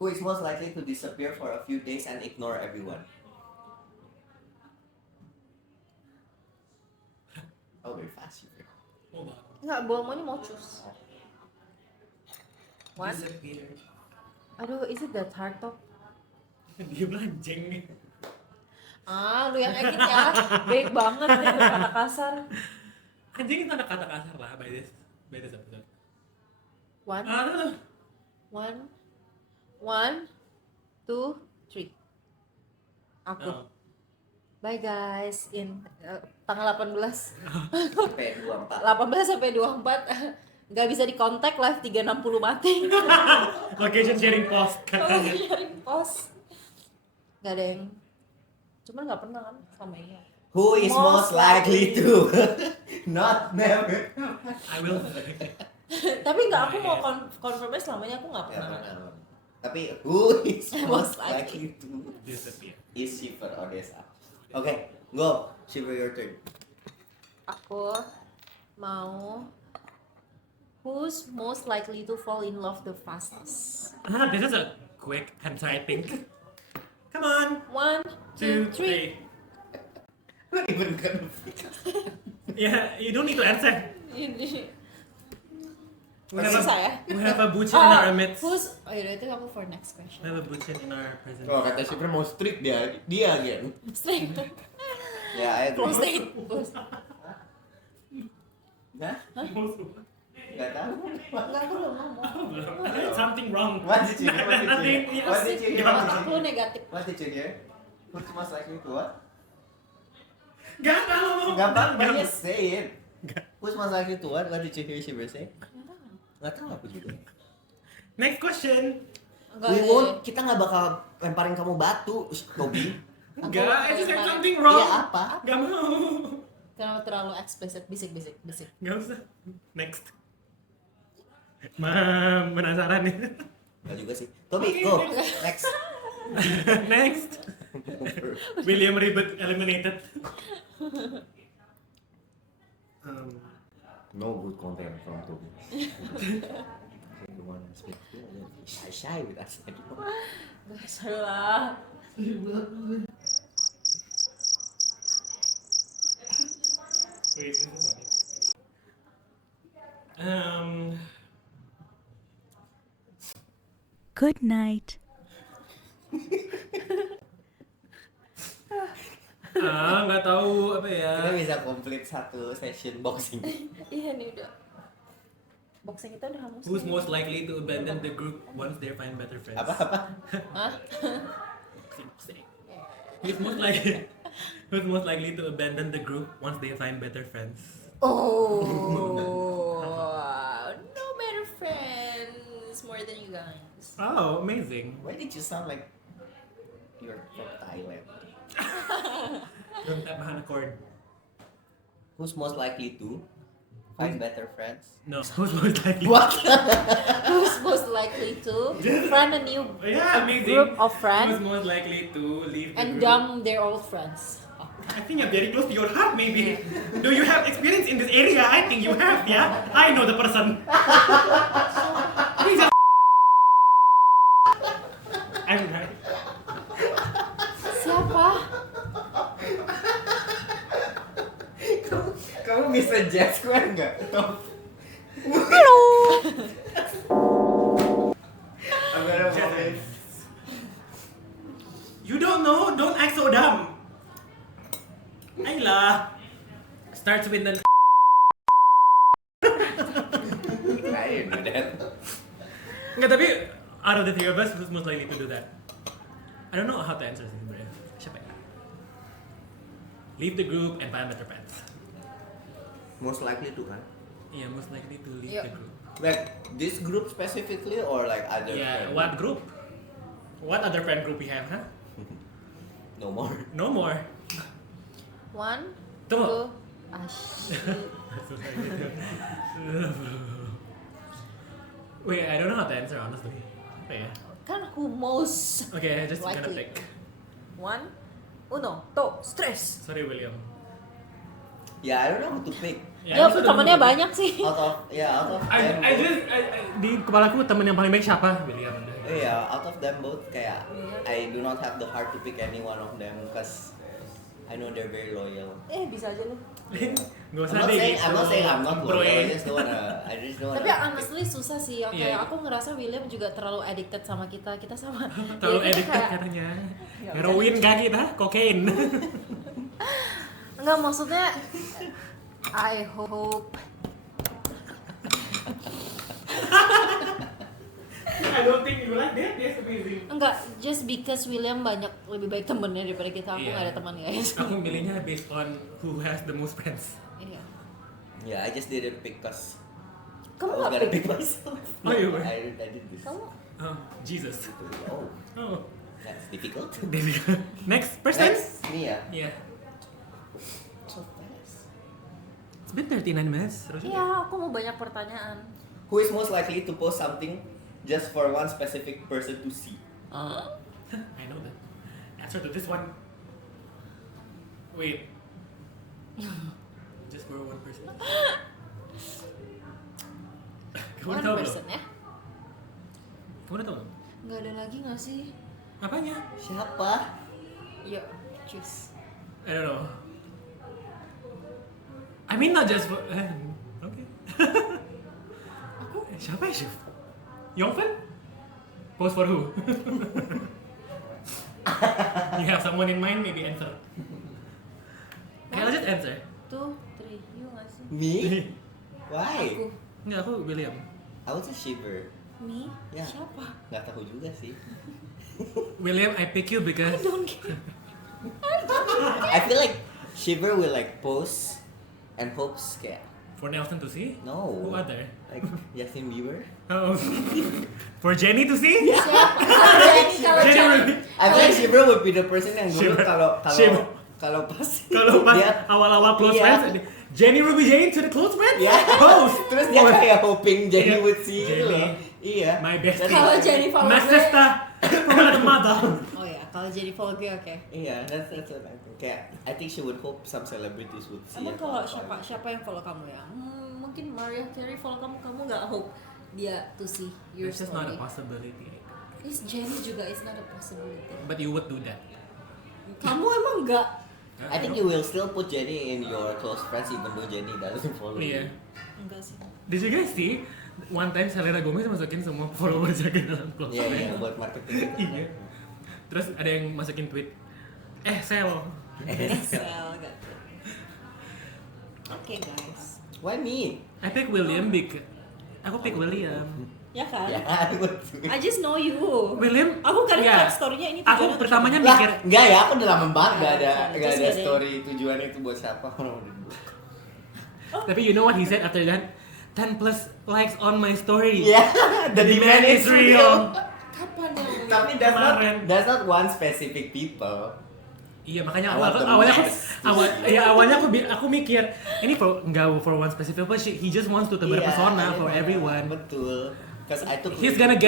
Who is most likely to disappear for a few days and ignore everyone? Oh, very fast you. Hold on. Nggak, belum ini mau cus. One. Disappear. Aduh, is it that hard talk? Dia belanjeng. Ah, lu yang edit ya. Baik banget nih kata kasar. Anjing itu ada kata kasar lah by this episode. One, Ah, one, 2, 3. Aku. oh. Bye guys. Tanggal 18. Sampai 24. 18 sampai 24. Nggak bisa dikontak live 360 mati. Location sharing post Kalau katanya. sharing post. Nggak ada yang. Cuman nggak pernah kan sama ini. Who is most Most likely to? Not never. I will. Tapi nggak, aku mau confirmnya selamanya aku nggak Ya, pernah. benar. Tapi who is most Most likely to? Disappear. Is Shiver Odessa. Okay, go. Shiver, your turn. Aku mau who's most likely to fall in love the fastest? Ah, this is a quick answer, I think. Come on. 1, 2, 3. Not even confused. Yeah, you don't need to answer. Ini. We have Susah ya? We have a bucin in our midst. Who's? Oh yaudah, itu kamu for next question. We have a bucin in our presence. Oh, kata Shiver mau strict dia again. Straight. Ya, I agree. Close date. Close. Hah? Gak tahu. Enggak, aku belum ngomong. Something wrong. What did you hear? What did you Nothing. hear? What did you hear? Di otak lu negatif. What did you hear? Who's most likely to what? Gak tahu. Gak apa-apa, just say it. Who's most likely to what? What did you hear Shiver say? Gak tahu aku juga. Next question. Enggak We ada. won't, kita gak bakal lemparin kamu batu, Toby. Enggak, I just said Aku- something wrong. Iya apa? Gak mau. Kenapa terlalu explicit? Bisik. Gak usah. Next. Mam, penasaran nih. Gak juga sih. Toby, Okay, go. next. Next. Next. William Ribet eliminated. No good content from Toby. Shy with us. Gak salah. Wait, this is funny. Good night. Nggak tahu apa ya. Kita bisa complete satu session boxing. Iya nih udah. Boxing kita udah hangus. Who's most likely to abandon the group once they find better friends? Apa? Hah? Boxing. Who's most likely to abandon the group once they find better friends? Oh. No than you guys. Oh, amazing. Why did you sound like you're from Thailand? Don't tap behind a cord. Who's most likely to find better friends? No, who's most likely? What? Who's most likely to friend a new Yeah, amazing. group of Who's friends most likely to leave the and group? dump their old friends? I think you're very close to your heart, maybe. Do you have experience in this area? I think you have, yeah? I know the person. He's a I'm right. Siapa? Kamu bisa jazz square nggak? Halo. I'm gonna vomit. You don't know? Don't act so dumb. Ayla. Starts with an I didn't do that. Enggak, tapi out of the three of us, who's most likely to do that? I don't know how to answer this sebenarnya. Siapa ya? Leave the group and find better friends. Most likely to kan? Yeah, most likely to leave Yep. the group. Like this group specifically or like other? Yeah, friend? what group? What other friend group we have, huh? No more. No more. 1, Tunggu. 2, shit. Wait, I don't know how to answer honestly. Apa ya? Kan who most Okay, I just gonna likely? pick. 1, 1, 2, stress. Sorry, William. Yeah, I don't know who to pick. Ya, I aku also don't temennya know. banyak sih. Out of them I both, just di kepalaku temen yang paling baik siapa? William. yeah, out of them both kayak I do not have the heart to pick any one of them because I know they're very loyal. Bisa aja lu. Gak I'm usah not deh. saying I'm not loyal. I Broin. just don't wanna. Tapi honestly susah sih. Oke, Iya. aku ngerasa William juga terlalu addicted sama kita. Kita sama. Terlalu Ya, kita addicted kayak- katanya. Ya, Heroin kah kita? Kokain. Enggak, maksudnya I hope I don't think you like that. That's amazing. enggak, just because William banyak lebih baik temennya daripada kita. Aku Iya. nggak ada teman guys. Aku milihnya based on who has the most friends. Iya. Yeah, I just didn't pick cause Kamu I was nggak gonna pick? pick myself. Oh, you were? I did this. Kamu Oh, Jesus. Oh, Oh. that's difficult. Next person? Next, me ya. Yeah. So fast. It's been 39 minutes. Terus Iya, aku mau banyak pertanyaan. Who is most likely to post something just for one specific person to see? I know that. Answer to this one. Wait. Just for one person. Kamu udah One tahu belum? person ya? Kamu udah tahu belum? Nggak ada lagi nggak sih? Apanya? Siapa? Yuk, choose. I don't know. I mean not just for... okay. Aku Siapa ya, Syuf? Yongfen? Post for who? You have someone in mind, maybe answer. Okay, I'll just answer. 2, 3, you nggak sih? Me? Why? Aku. Nggak, aku William. I was a shiver. Me? Ya. Siapa? Nggak tahu juga sih. William, I pick you because... Don't care. I feel like shiver will like post and hopes kayak For Nelson to see? no. Who other? Like Justin Bieber. Oh. For Jenny to see? Siapa? Kalau Jenny Jenny. will be... I feel like shiver would be the person yang dulu Shiver. kalau Shiver. pas Kalau pas dia awal-awal close Iya. friends, Jenny will be Jane to the close friends? ya Post! terus dia kayak hoping Jenny Iya. would see Jenny. loh. Iya. My bestie. Kalau Jenny follow My gue. sister from another mother. Oh ya, kalau Jenny follow gue oke. Iya, that's what I think. Kayak I think she would hope some celebrities would see. Emang it. kalau siapa yang follow kamu ya? Mungkin Mariah Carey follow kamu nggak hope dia to see your It's just not a story. possibility. Is Jenny juga is not a possibility. But you would do that. Kamu emang nggak? I think you will still put Jenny in your close friends even though Jenny doesn't follow Iya. you. Enggak sih. Did you guys see? One time Selena Gomez masukin semua followersnya ke dalam close Iya, friends. iya, buat marketing. Iya. Terus ada yang masukin tweet, Sel. Sel gak. Oke guys. Why me? I pick William because aku pick William. Ya kan? Ya, I would. I just know you. William? Aku kadang Iya. liat story-nya ini Aku tujuannya pertamanya Lah, mikir, enggak ya, aku udah lama banget Nah, gak ada just kidding. story tujuan itu buat siapa orang udah. tapi you know what he said after that? 10 plus likes on my story. Yeah, the demand is real. Kapan yang Tapi Kemarin. that's not one specific people. Iya, makanya I want the awalnya mass. aku mikir ini nggak for one specific person, he just wants to tebar pesona for everyone. Betul. Because I took. He's gonna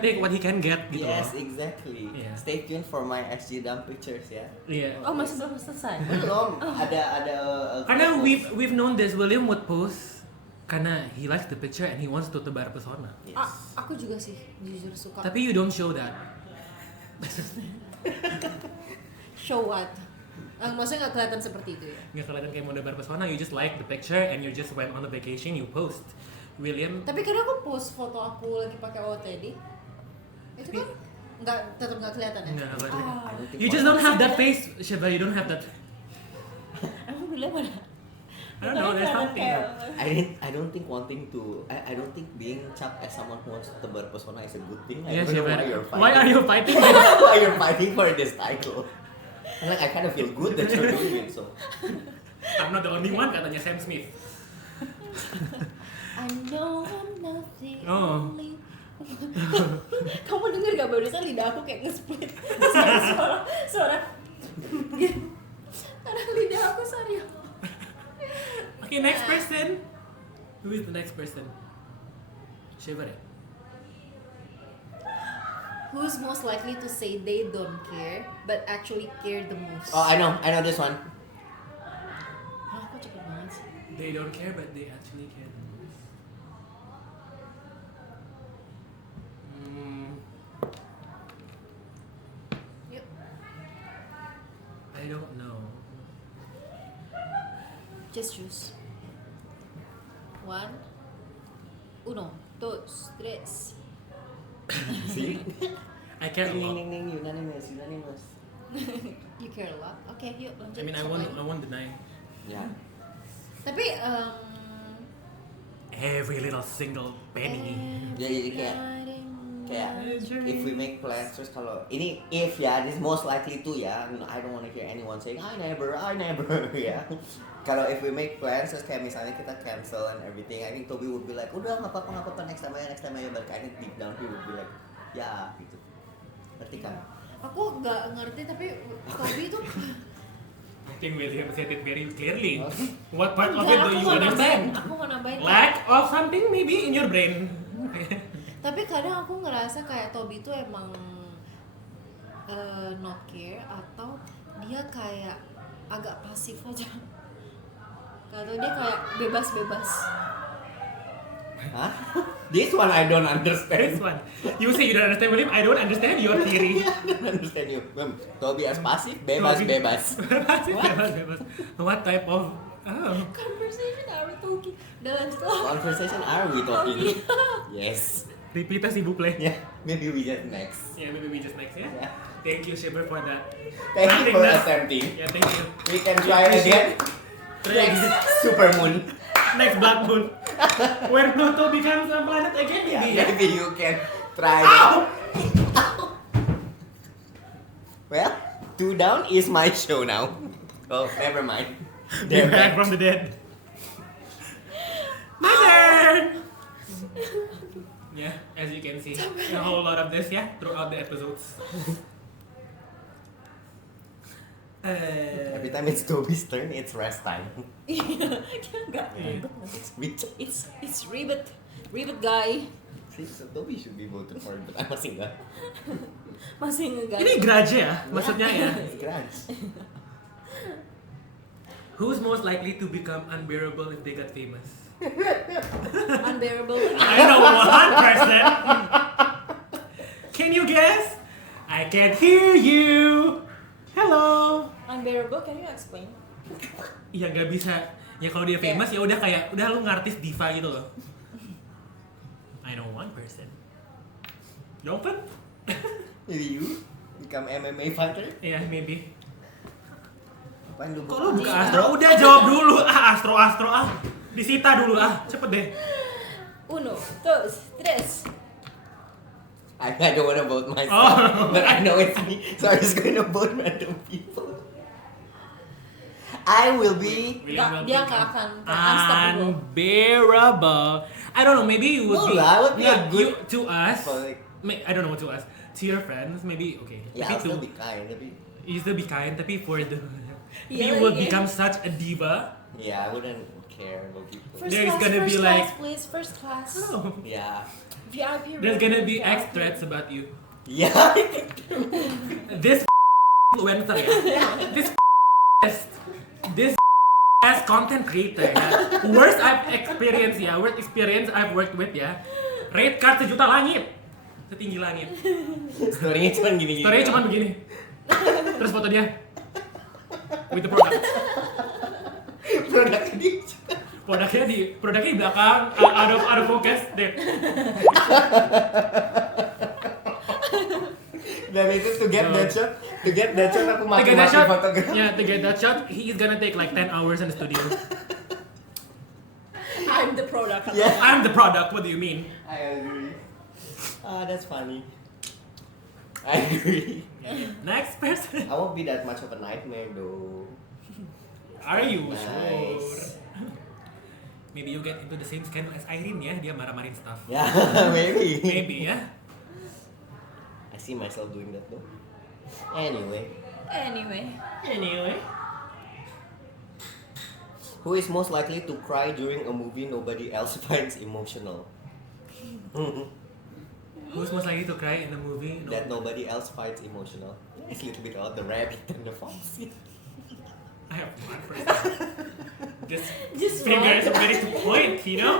take what he can get gitu. Yes, loh. exactly. Yeah. Stay tuned for my SG dump pictures ya. Iya. Oh, masih belum selesai. Belum ada. Karena we've known this, William would post karena he likes the picture and he wants to tebar pesona. Yes. Aku juga sih jujur suka. Tapi you don't show that. Show what? Maksudnya nggak kelihatan seperti itu ya? Nggak kelihatan kayak mau tebar pesona, you just like the picture and you just went on the vacation, you post. William, Tapi kadang aku post foto aku lagi pakai OOTD, itu kan tetap nggak kelihatan ya? nggak kelihatan. Ah, I don't think You just don't have that face, Shiva. You don't have that. aku bilang mana? I don't know. There's something. I don't think wanting to. I don't think being cap as someone who wants to tebar pesona is a good thing. I Yeah, don't know Shiva. why Why are you fighting? why you're fighting for this title. And like I kind of feel good that you're doing it, so. I'm not the only one, katanya Sam Smith. I know I'm nothing. Oh. Only. Kamu denger gak barusan lidah aku kayak nge-split suara karena lidah aku sorry. Okay, next person. Who is the next person? Shiva. Who's most likely to say they don't care but actually care the most? Oh, I know this one. Hah, kok cepet banget sih? They don't care, but they actually care the most. Yuk. I don't know. Just choose. 1, 2, 3. See? I care a lot. Unanimous. You care a lot. Oke, yuk lanjut. I mean, I sama won't lagi. deny Yeah. Tapi every little single penny. Jadi kayak if we make plans terus kalau ini if ya this most likely to ya I don't want to hear anyone saying I never ya. Kalau if we make plans terus kayak misalnya kita cancel and everything, I think Toby would be like udah nggak apa-apa next time aja but I think deep down he would be like ya gitu. Ngerti kan? aku nggak ngerti tapi Toby tuh I think William said it very clearly. Okay. What part of it Enggak, do you mau understand? Aku mau nambahin. Lack of something maybe in your brain. Tapi kadang aku ngerasa kayak Toby tuh emang not care atau dia kayak agak pasif aja. Atau dia kayak bebas-bebas. Hah? This one I don't This understand. one. You say you don't understand William, I don't understand your theory. I don't understand you. Toby as pasif, bebas. Bebas. What type of Conversation are we talking? Dalam setelah. Conversation are we talking? Yes. repeat as ibu play? Yeah, maybe we just next. Yeah, maybe we just next ya. Yeah. Thank you Shiver for that. Thank you for Nothingness. attempting. Yeah, thank you. We can try again. Next super moon. Next Black Moon. When Pluto becomes a planet again, Yeah, maybe ya. maybe you can try. Well, 2 down is my show now. Oh, never mind. Be They're back back. from the dead. My turn! Yeah, as you can see, a whole lot of this, yeah, throughout the episodes. Every time it's Toby's turn, it's rest time. Dia nggak Yeah. ribet. It's ribet guy. See, so Toby should be voted for, but I masih enggak. Masih ngegas. Ini grudge ya, maksudnya ya. It's grudge. Who's most likely to become unbearable if they got famous? Unbearable. I know one person. Can you guess? I can't hear you. Hello. Unbearable, can you explain? Ya nggak bisa. Ya kalau dia famous ya udah kayak udah lu ngartis diva gitu loh. I know one person. Yopen? Maybe you become MMA fighter? Iya, maybe. Apaan lu Kok lu buka Astro? Udah jawab dulu. Astro Disita dulu cepet deh. 1, 2, 3. I don't want to vote myself, Oh. but I know it's me, so I'm just going to vote random people. I will be. Dia nggak akan unstoppable. Unbearable. I don't know. Maybe you would No be. lah, I would be a Nah, good- you, to us. Like, I don't know what to us. To your friends, maybe okay. ya, Tapi I'll still to be kind, tapi you still be kind. Tapi for the Iya, you will iya. become such a diva. yeah, I wouldn't care about people. First There's class, gonna be first like- class, please, first class. Oh. Yeah, VIP. There's gonna be VIP. X threats about you. yeah. This influencer ya. This as content creator ya. Worst experience I've worked with ya. Rate card 1 juta langit. Setinggi langit. Story-nya cuma gini-gini. Story-nya cuma begini. Terus foto dia with the product. Produknya dia. Produknya di belakang, out of focus deh. Dan itu to get that shot aku To mati get that shot, fotografi. yeah, to get that shot, he is gonna take like 10 hours in the studio. I'm the product. Yeah. I'm the product. What do you mean? I agree. That's funny. I agree. Next person. I won't be that much of a nightmare though. Are you Nice. sure? Maybe you get into the same scandal as Irene ya, dia marah-marahin stuff. Yeah, maybe. Maybe ya. I see myself doing that though. Anyway, Anyway. who is most likely to cry during a movie nobody else finds emotional? Who's most likely to cry in the movie? That nobody else finds emotional. It's a little bit about the rabbit and the fox. I have one person. Just Finger one. is ready to point, you know?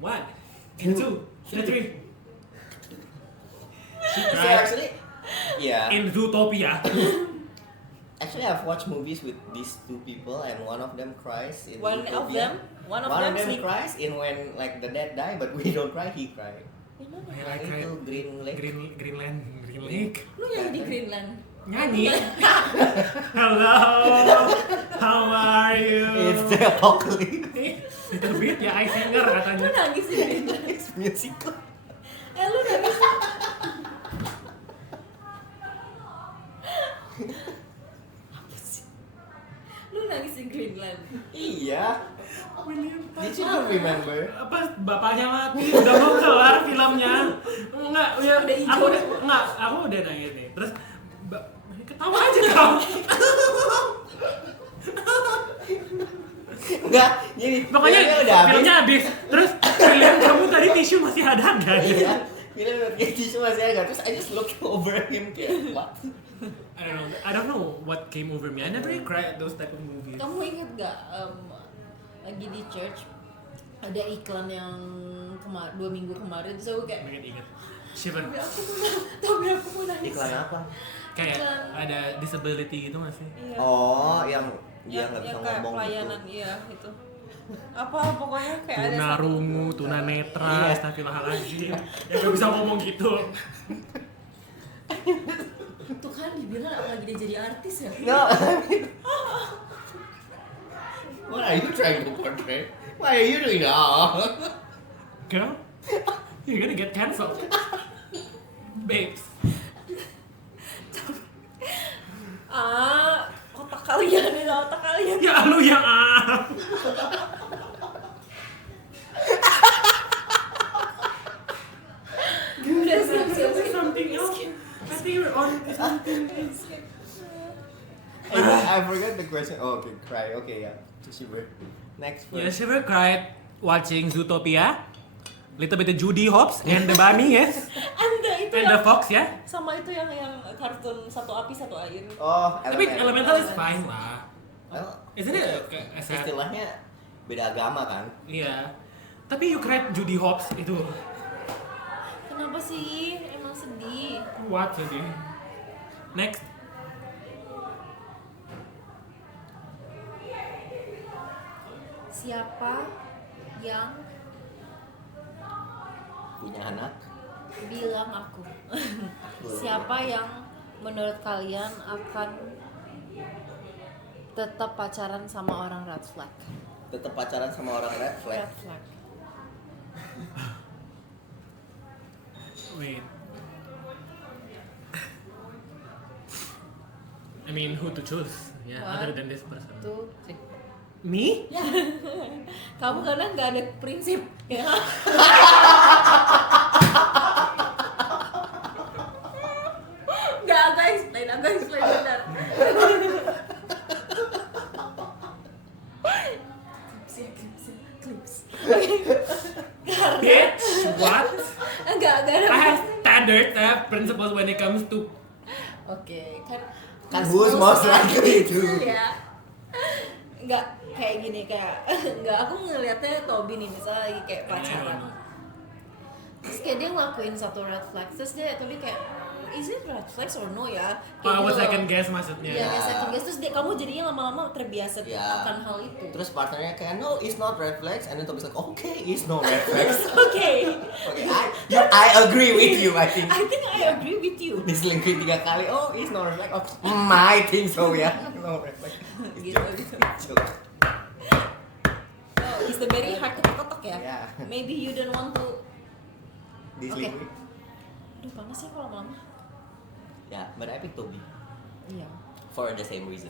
One, and two, and three. She So cried actually, yeah. in Zootopia. Actually, I've watched movies with these two people, and one of them cries in One of Zootopia. them. One of One them of them sleep. cries in when like the dead die, but we don't cry. He cried. I cried. Itu Green Lake. Green Lake. Lu nyanyi di Greenland. Nyanyi. Hello, how are you? It's the apocalypse. Little bit ya, I singer Lu katanya. nangis di Greenland. It's musical. Lu nangis. Lu nangis di Greenland. Iya. William Did you not remember? apa bapaknya mati udah mau kelar filmnya enggak ya Udah hijau. aku udah nangis nih terus ketawa aja kamu Enggak, jadi pokoknya filmnya udah habis. filmnya habis terus William kamu tadi tisu masih ada nggak Iya. Filmnya kayak tisu masih ada. Terus I just look over him kayak what? I don't know what came over me. I never cried at those type of movies. Kamu inget gak lagi di church ada iklan yang 2 minggu kemarin terus aku kayak Ingat shiver tapi aku mau nangis. Iklan apa? kayak Iklan. ada disability gitu nggak sih? Iya. Oh, yang dia nggak bisa yang kayak ngomong pelayanan gitu. iya itu apa pokoknya kayak ada Tuna satu rungu, tuna netra, Iya. astagfirullahaladzim yang gak bisa ngomong gitu. itu kan dibilang lagi dia jadi artis ya. No. What are you trying to portray? Why are you doing that? Girl, you're gonna get cancelled. Babes. Otak kalian itu otak kalian. Ya lu yang Udah siap. something else. I think we're on something else. I forgot the question. Oh, okay, cry. Okay, yeah. Shiver. Next Yeah, first. Shiver cried watching Zootopia. Little bit of Judy Hopps and the bunny, yes. Anda itu And yang the fox, ya. sama itu yang kartun satu api satu air. Oh, Tapi Elemental is fine lah. Well, Isn't it a sad? istilahnya beda agama kan? Iya. Tapi you cried Judy Hopps itu. Kenapa sih? Emang sedih. What jadi? Next. Siapa yang Punya anak. bilang aku? Siapa yang menurut kalian akan tetap pacaran sama orang red flag? Tetap pacaran sama orang red flag. Red flag. Wait. I mean, who to choose? Yeah, What? other than this person. 2, 3. Me? Ya. Kamu karena nggak ada prinsip ya. Nggak agak explain benar. Clips. Bitch, what? Enggak ada. I have standards, I have principles when it comes to. Oke, Kan who's most likely to? Ya. Enggak kayak gini kayak enggak, aku ngelihatnya Toby nih misalnya lagi kayak pacaran. Terus kayak dia ngelakuin satu red flag, terus dia Toby kayak is it red flags or no ya? Kayak What gitu second loh. guess maksudnya? Iya, kayak second guess, terus kamu jadinya lama-lama terbiasa Ya. akan hal itu. Terus partnernya kayak no, it's not red flags, and then Toby's like okay, it's no red flags. Oke. Okay, I agree with you. I think I think I agree with you. diselingkuhin 3 kali. Oh, it's no red flag. Oh, I think so ya. No red flag. Gitu. Joke. Oh, is the very hard ketok-ketok ya? Yeah. Maybe you don't want to. Diselingkuhin. Aduh, panas ya kalau lama. Yeah, but I pick Toby Iya. for the same reason.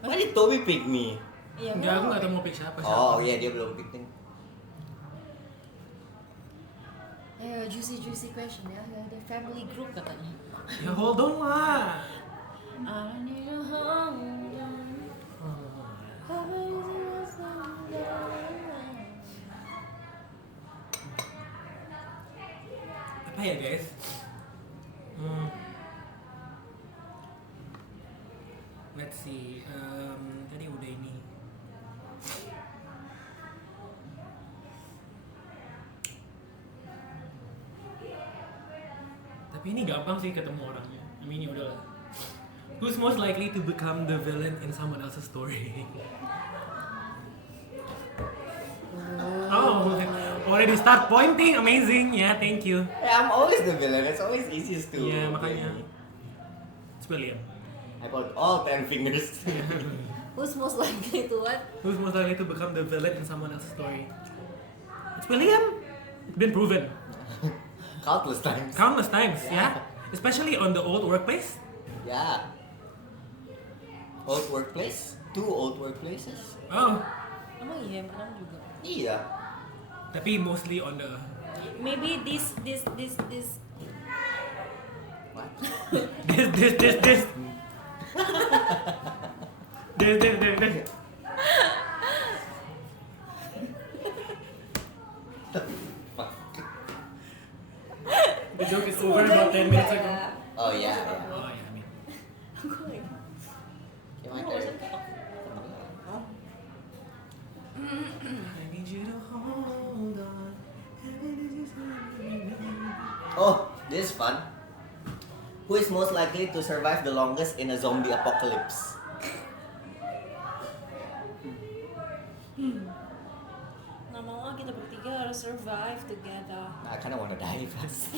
Why did Toby pick me? Iya. Enggak, aku nggak tahu mau pick siapa. Oh iya, dia belum pick nih. Ayo, juicy question ya. Ya, ada family group katanya. Ya hold on lah. I need a home. Apa ya guys? Let's see. Tadi udah ini. Tapi ini gampang sih ketemu orangnya. I mean ya udahlah. Who's most likely to become the villain in someone else's story? Oh, already start pointing. Amazing. Yeah, thank you. Yeah, I'm always the villain. It's always easiest to. Yeah, makanya. It's William. I got all 10 fingers. Who's most likely to what? Who's most likely to become the villain in someone else's story? It's William. It's been proven Countless times. countless times. Yeah. Especially on the old workplace. Yeah. Old workplace? 2 old workplaces? Oh, Emang iya yang pertama juga. Iya. tapi mostly on the. Maybe this. What? This. This. The joke is over about 10 minutes ago. Oh yeah, yeah. Oh yeah, I mean. Yeah, my turn. I need you to hold on. Oh, this is fun. Who is most likely to survive the longest in a zombie apocalypse? Nggak mau kita bertiga harus survive together. I kind of want to die first.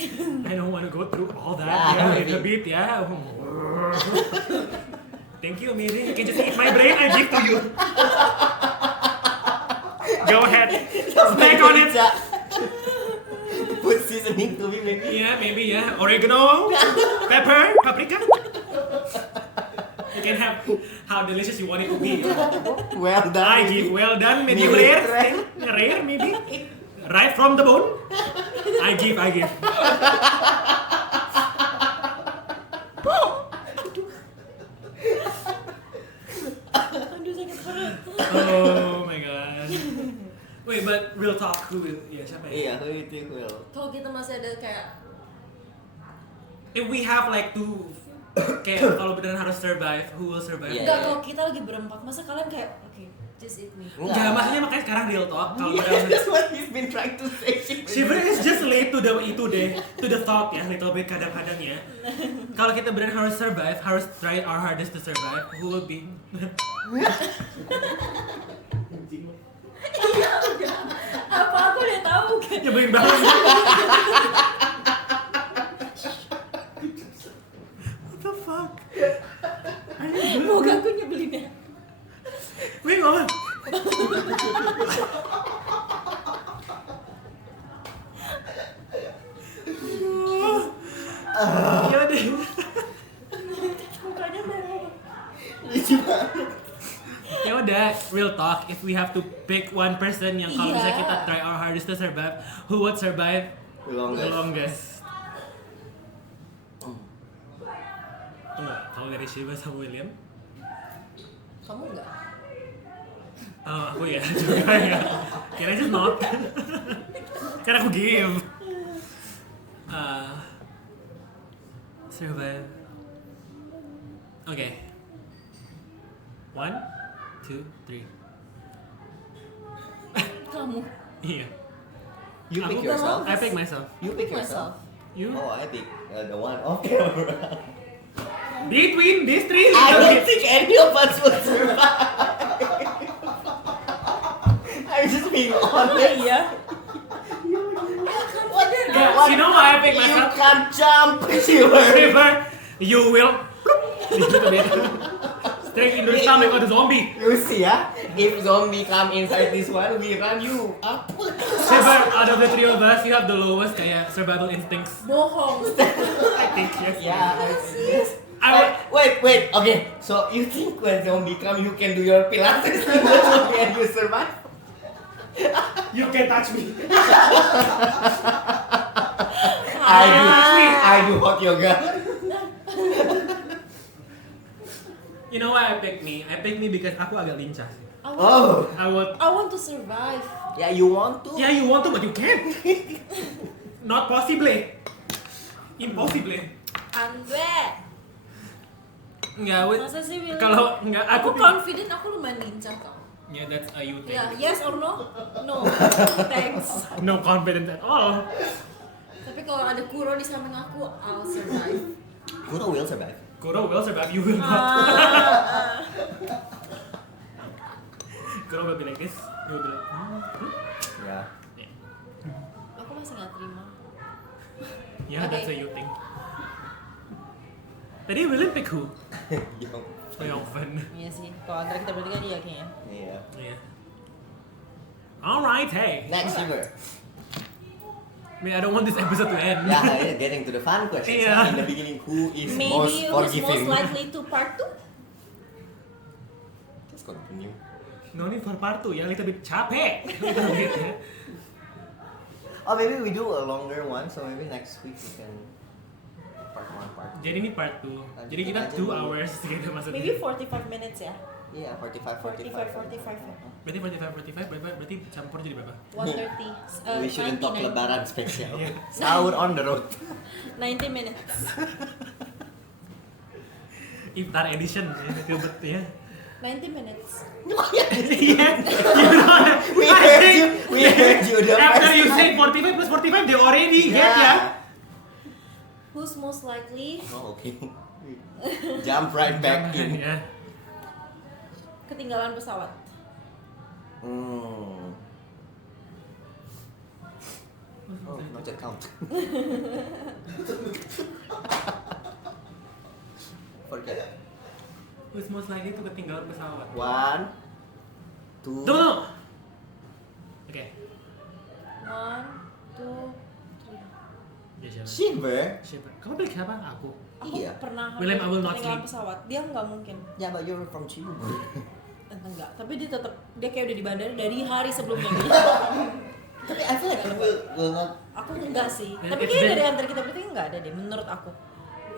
I don't want to go through all that. Yeah, Yeah, in a bit, yeah. Thank you, amazing. You can just eat my brain. I give to you. Go ahead. Snack on it. Put seasoning to me, maybe. Yeah, maybe, yeah. Oregano, pepper, paprika. You can have how delicious you want it to be. Well done. I give well done, medium Medium rare. Rare, maybe. Right from the bone. I give. Aduh sakit perut. Oh my god. Wait, but real talk, who will? Yeah, siapa ya? Iya, who do you think will? Kalau kita masih ada kayak If we have like two, kayak kalau beneran harus survive, who will survive? Yeah. enggak, kalau kita lagi berempat, masa kalian kayak oke, just eat me. Enggak, maksudnya makanya sekarang real talk. Kalau Yeah, beneran that's what he's been trying to say. Shiver is just late to the itu deh, to the thought ya, little bit kadang-kadang ya. Kalau kita beneran harus survive, harus try our hardest to survive, who will be? Iya, udah. Apa aku udah tahu kan? Nyebelin banget. What the fuck? Moga aku nyebelin ya. Wait, ngomong. Iya deh. real talk, if we have to pick one person yang kalau misalnya kita try our hardest to survive, who would survive The longest. the longest? Tunggu, kalau dari Shiva sama William? Kamu enggak? Oh, aku ya juga ya. Can I just not? Kan aku give. Survive. Okay. 1, 2, 3. Kamu. Iya. You pick Aku yourself. I pick myself. You pick yourself. You? Oh, I pick the one off camera. Between these three. I don't think any of us will survive. I'm just being honest. Iya. Yeah, you know why I pick You myself? can't jump, Shiver. Shiver, you will. Straight into the stomach of the zombie. You see, yeah? If zombie come inside this one, we run you up. Shiver, out of the three of us, you have the lowest kayak survival instincts. Bohong. I think yes. Yeah, I see. I would. Wait. Okay, so you think when zombie come, you can do your pilates and you survive? You can touch me. I do hot yoga. You know why I pick me? I pick me because aku agak lincah sih. Oh, I want to survive. yeah, you want to? Yeah, you want to but you can't. Not possibly. Impossible. Andre. Enggak, Masa sih William? kalau enggak Aku aku confident aku lumayan lincah kok. Yeah, that's a you thing. Ya, yes or no? No. Thanks. No confidence at all. Tapi kalau ada Kuro di samping aku, I'll survive. Kuro will survive. Kuro will survive, you will not. Kuro will be like this, you will be like, Yeah. Aku masih nggak terima. yeah, that's a Okay. you thing. Tadi William pick who? Yo. Youngfen. Iya sih. Kalau antara kita bertiga dia kayaknya. Yeah. Yeah. Alright, hey. Next, Shiver. I mean, I don't want this episode to end. Yeah, getting to the fun questions. Yeah. In the beginning, who is most Maybe who's forgiving? most likely to part 2? Just continue. No need for part 2, ya little bit capek. Little bit, ya. Oh, maybe we do a longer one, so maybe next week we can part 1, part 2. Jadi ini part 2. Jadi kita Lanjutin 2 aja dulu. hours gitu maksudnya. Maybe 45 minutes ya. Yeah, 45. 45 ya. Berarti 45 berarti campur jadi berapa? 130. We shouldn't talk 99. lebaran spesial. Yeah. Sahur on the road. 90 minutes. Iftar edition ya, betul ya. 90 minutes. Iya. We heard you the After first you time. say 45 plus 45 they already get ya. Who's most likely Oh, okay. Jump right back in. Ya. ketinggalan pesawat? Hmm. Oh, not yet count. Forget. Who's most likely to ketinggalan pesawat? 1, 2. Tunggu. Oke. 1, 2, 3. Ya siapa? Shiver. Siapa? Kamu pilih siapa? Aku. Aku Iya. pernah William, I will not ketinggalan sleep. pesawat. Dia nggak mungkin. Yeah, but you're from Cibubur. Enggak, tapi dia kayak udah di bandara dari hari sebelumnya. Tapi I feel like you will not. Aku enggak sih. It's Tapi kayaknya been- dari antara kita bertiga enggak ada deh menurut aku.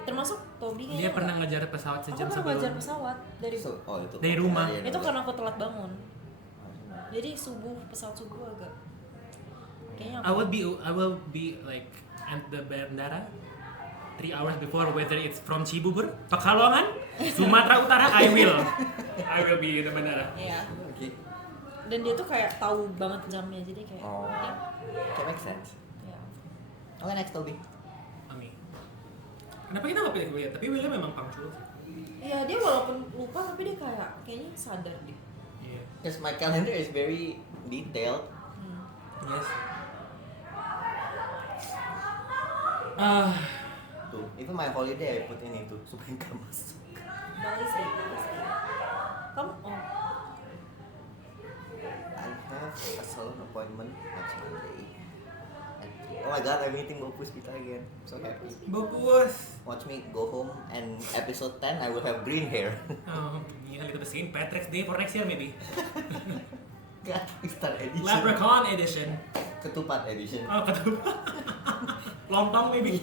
Termasuk Tobi kayaknya. Dia pernah enggak. ngejar pesawat Aku sejam pernah sebelum. belajar pesawat dari Itu. Dari rumah. itu karena aku telat bangun. Jadi pesawat subuh agak kayaknya I will be like at the bandara 3 hours before, whether it's from Cibubur, Pekalongan, Sumatera Utara, I will be in the bandara. Iya. Okay. Dan dia tuh kayak tahu banget jamnya jadi kayak Oh. ya, Okay, makes sense. ya. Okay, next Toby. Ami. Kenapa kita nggak pilih William? Tapi William memang punctual sih. Iya, dia walaupun lupa tapi dia kayaknya sadar deh. Iya. Because my calendar is very detailed. Yes. Tuh, even my holiday I put in itu supaya nggak masuk. Bagus deh. Kamu I have a salon appointment next Monday. Oh my god, I'm meeting Bo Puspita again. So happy. Bagus. Watch me go home and episode 10 I will have green hair. Oh, yeah, little the same Patrick's Day for next year maybe. God, Star edition. Leprechaun edition. Ketupat edition. Oh, ketupat. Lontong maybe.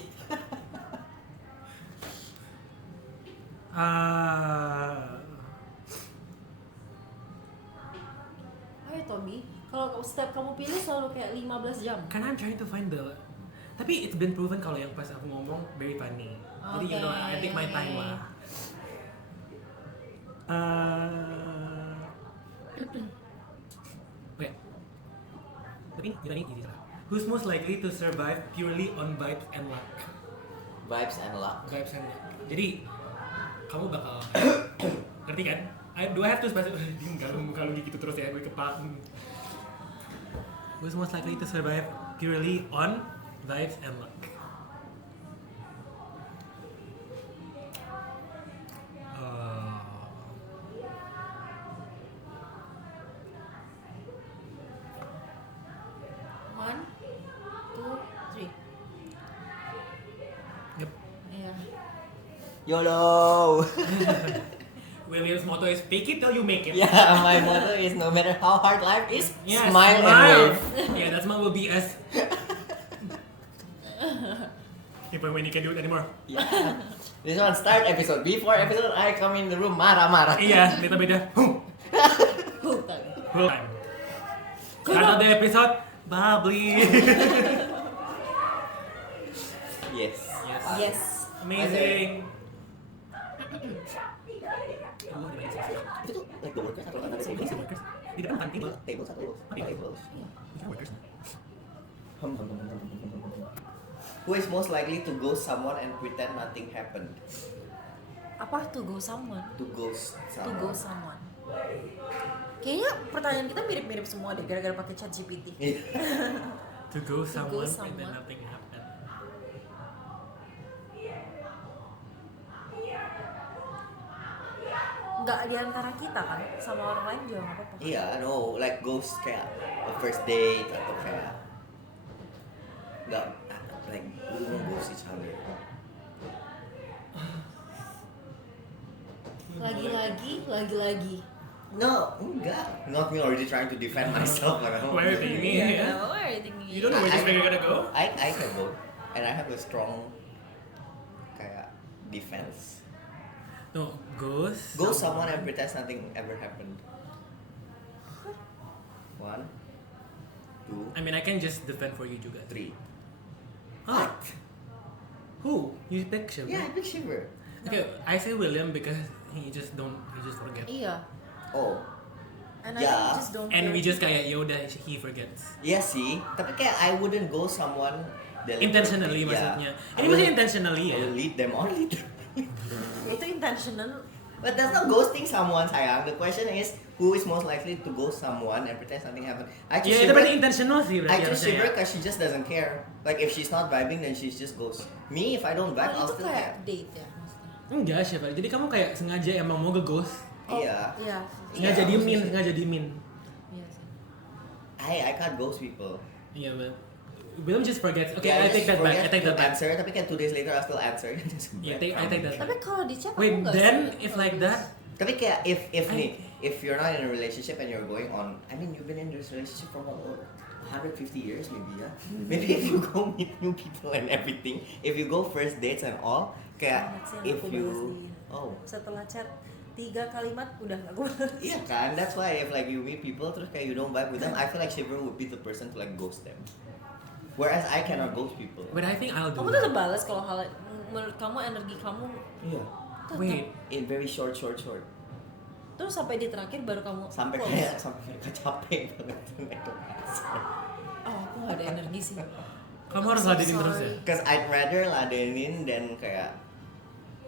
Hai Tobi, kalau setiap kamu pilih selalu kayak 15 jam. Kan I'm trying to find the. Tapi it's been proven kalau yang pas aku ngomong very funny. Jadi you know I take my time lah. Wait. Tapi ini easy lah. Who's most likely to survive purely on vibes and luck? Vibes and luck. Vibes and luck. Jadi kamu bakal ngerti kan? Do I have to specify? Kalau gitu terus ya gue kepak. Who's most likely to survive purely on vibes and luck? One, two, three. Yep. Iya. YOLO! William's motto is fake it till you make it. Yeah, my motto is no matter how hard life is, Yeah, smile and wave. Yeah, that's my will be as. Even when you can do it anymore. Yeah. This one start episode. Before episode, I come in the room marah-marah. Iya, beda-beda. Hutan. Time. Karena ada episode bubbly. Yes. Yes. Amazing. Itu like the workers atau ada Ini workers. Di depan bukan table. table satu tables. Ini workers. Who is most likely to ghost someone and pretend nothing happened? Apa to go someone? To ghost To someone. go someone. Kayaknya pertanyaan kita mirip-mirip semua deh gara-gara pakai ChatGPT. To go someone and then someone. nothing happened. Nggak di antara kita kan, sama orang lain juga nggak apa-apa. Iya, no, like ghost kayak a first date atau kayak nggak like we don't ghost each other. Lagi-lagi. No, enggak. Not me already trying to defend myself. Like, Why are you thinking me? Yeah, Yeah. what are you thinking? You don't know where this figure gonna go? I can go, and I have a strong kayak defense. No, ghost. Go someone and pretend nothing ever happened. 1, 2, I mean, I can just defend for you juga. 3. What? Who? You pick Shiver? Yeah, I pick Shiver. Okay, I say William because he just forget. Iya. Oh, And Yeah. I just don't And care. we just kayak yaudah he forgets. iya sih. Tapi kayak I wouldn't go someone deliberately. Intentionally Yeah. maksudnya. I Ini maksudnya will- intentionally I ya. will lead them on lead. Itu intentional. But that's not ghosting someone, sayang. The question is, who is most likely to ghost someone and pretend something happened? I choose Ya itu Shiver. berarti intentional sih I berarti choose harusnya. Shiver because she just doesn't care. Like if she's not vibing, then she's just ghost. Me, if I don't vibe, Oh, I'll itu still kayak care. date ya maksudnya. Enggak Shiver. Jadi kamu kayak sengaja emang mau ghost. Iya. Iya. Sengaja Iya, diemin, maksudnya. sengaja diemin. Iya sih. I can't ghost people. Iya, but William just forgets. Okay, Yeah, I take that back. I forget take to that back. Answer, tapi kan 2 days later I'll still answer. Yeah, I take that. Tapi kalau di chat Wait, aku nggak then sih if kalau like di- that, Tapi kayak if you're not in a relationship and you're going on, I mean you've been in this relationship for what, 150 years maybe ya. Maybe if you go meet new people and everything, if you go first dates and all, kayak Banget sih, if aku you balas setelah chat 3 kalimat udah nggak gue balas. iya kan, that's why if like you meet people terus kayak you don't vibe with them, I feel like Shiver would be the person to like ghost them. Whereas I cannot ghost people. but I think I'll do Kamu that. tetap balas kalau hal menurut kamu energi kamu Iya. tetap. Wait, In very short. Terus sampai di terakhir baru kamu Sampai close. kayak sampai mereka capek banget tuh I don't answer. Oh, aku nggak ada energi sih. kamu harus So ladenin terus ya. sorry. Cause I'd rather ladenin dan kayak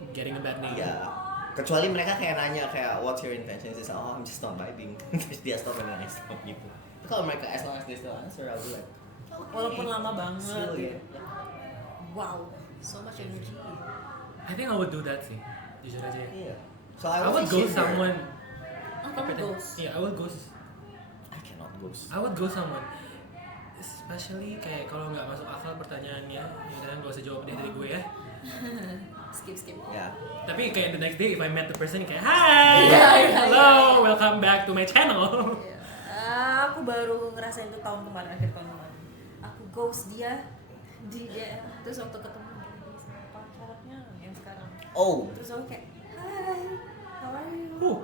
Getting a bad name. ya kecuali mereka kayak nanya kayak what's your intentions is oh I'm just not vibing terus dia stop and then I stop gitu. Tapi kalau mereka as long as they still answer I'll be like okay. Walaupun lama banget See you gitu. again. Wow, so much energy. I think I would do that sih. Jujur aja ya. Iya. So I I would say ghost Shiver. someone. Oh, kamu ghost. Yeah, I would ghost. I cannot ghost. I would ghost someone. especially kayak kalau nggak masuk akal pertanyaannya, ya kan gak usah jawab deh dari gue ya. skip Ya. Tapi kayak the next day if I met the person kayak hi, Iya. hello, welcome back to my channel. Aku baru ngerasain itu tahun kemarin, akhir tahun kemarin. Aku ghost dia di DM, terus waktu ketemu sama pacarnya yang sekarang, Oh, terus aku kayak hi, how are you?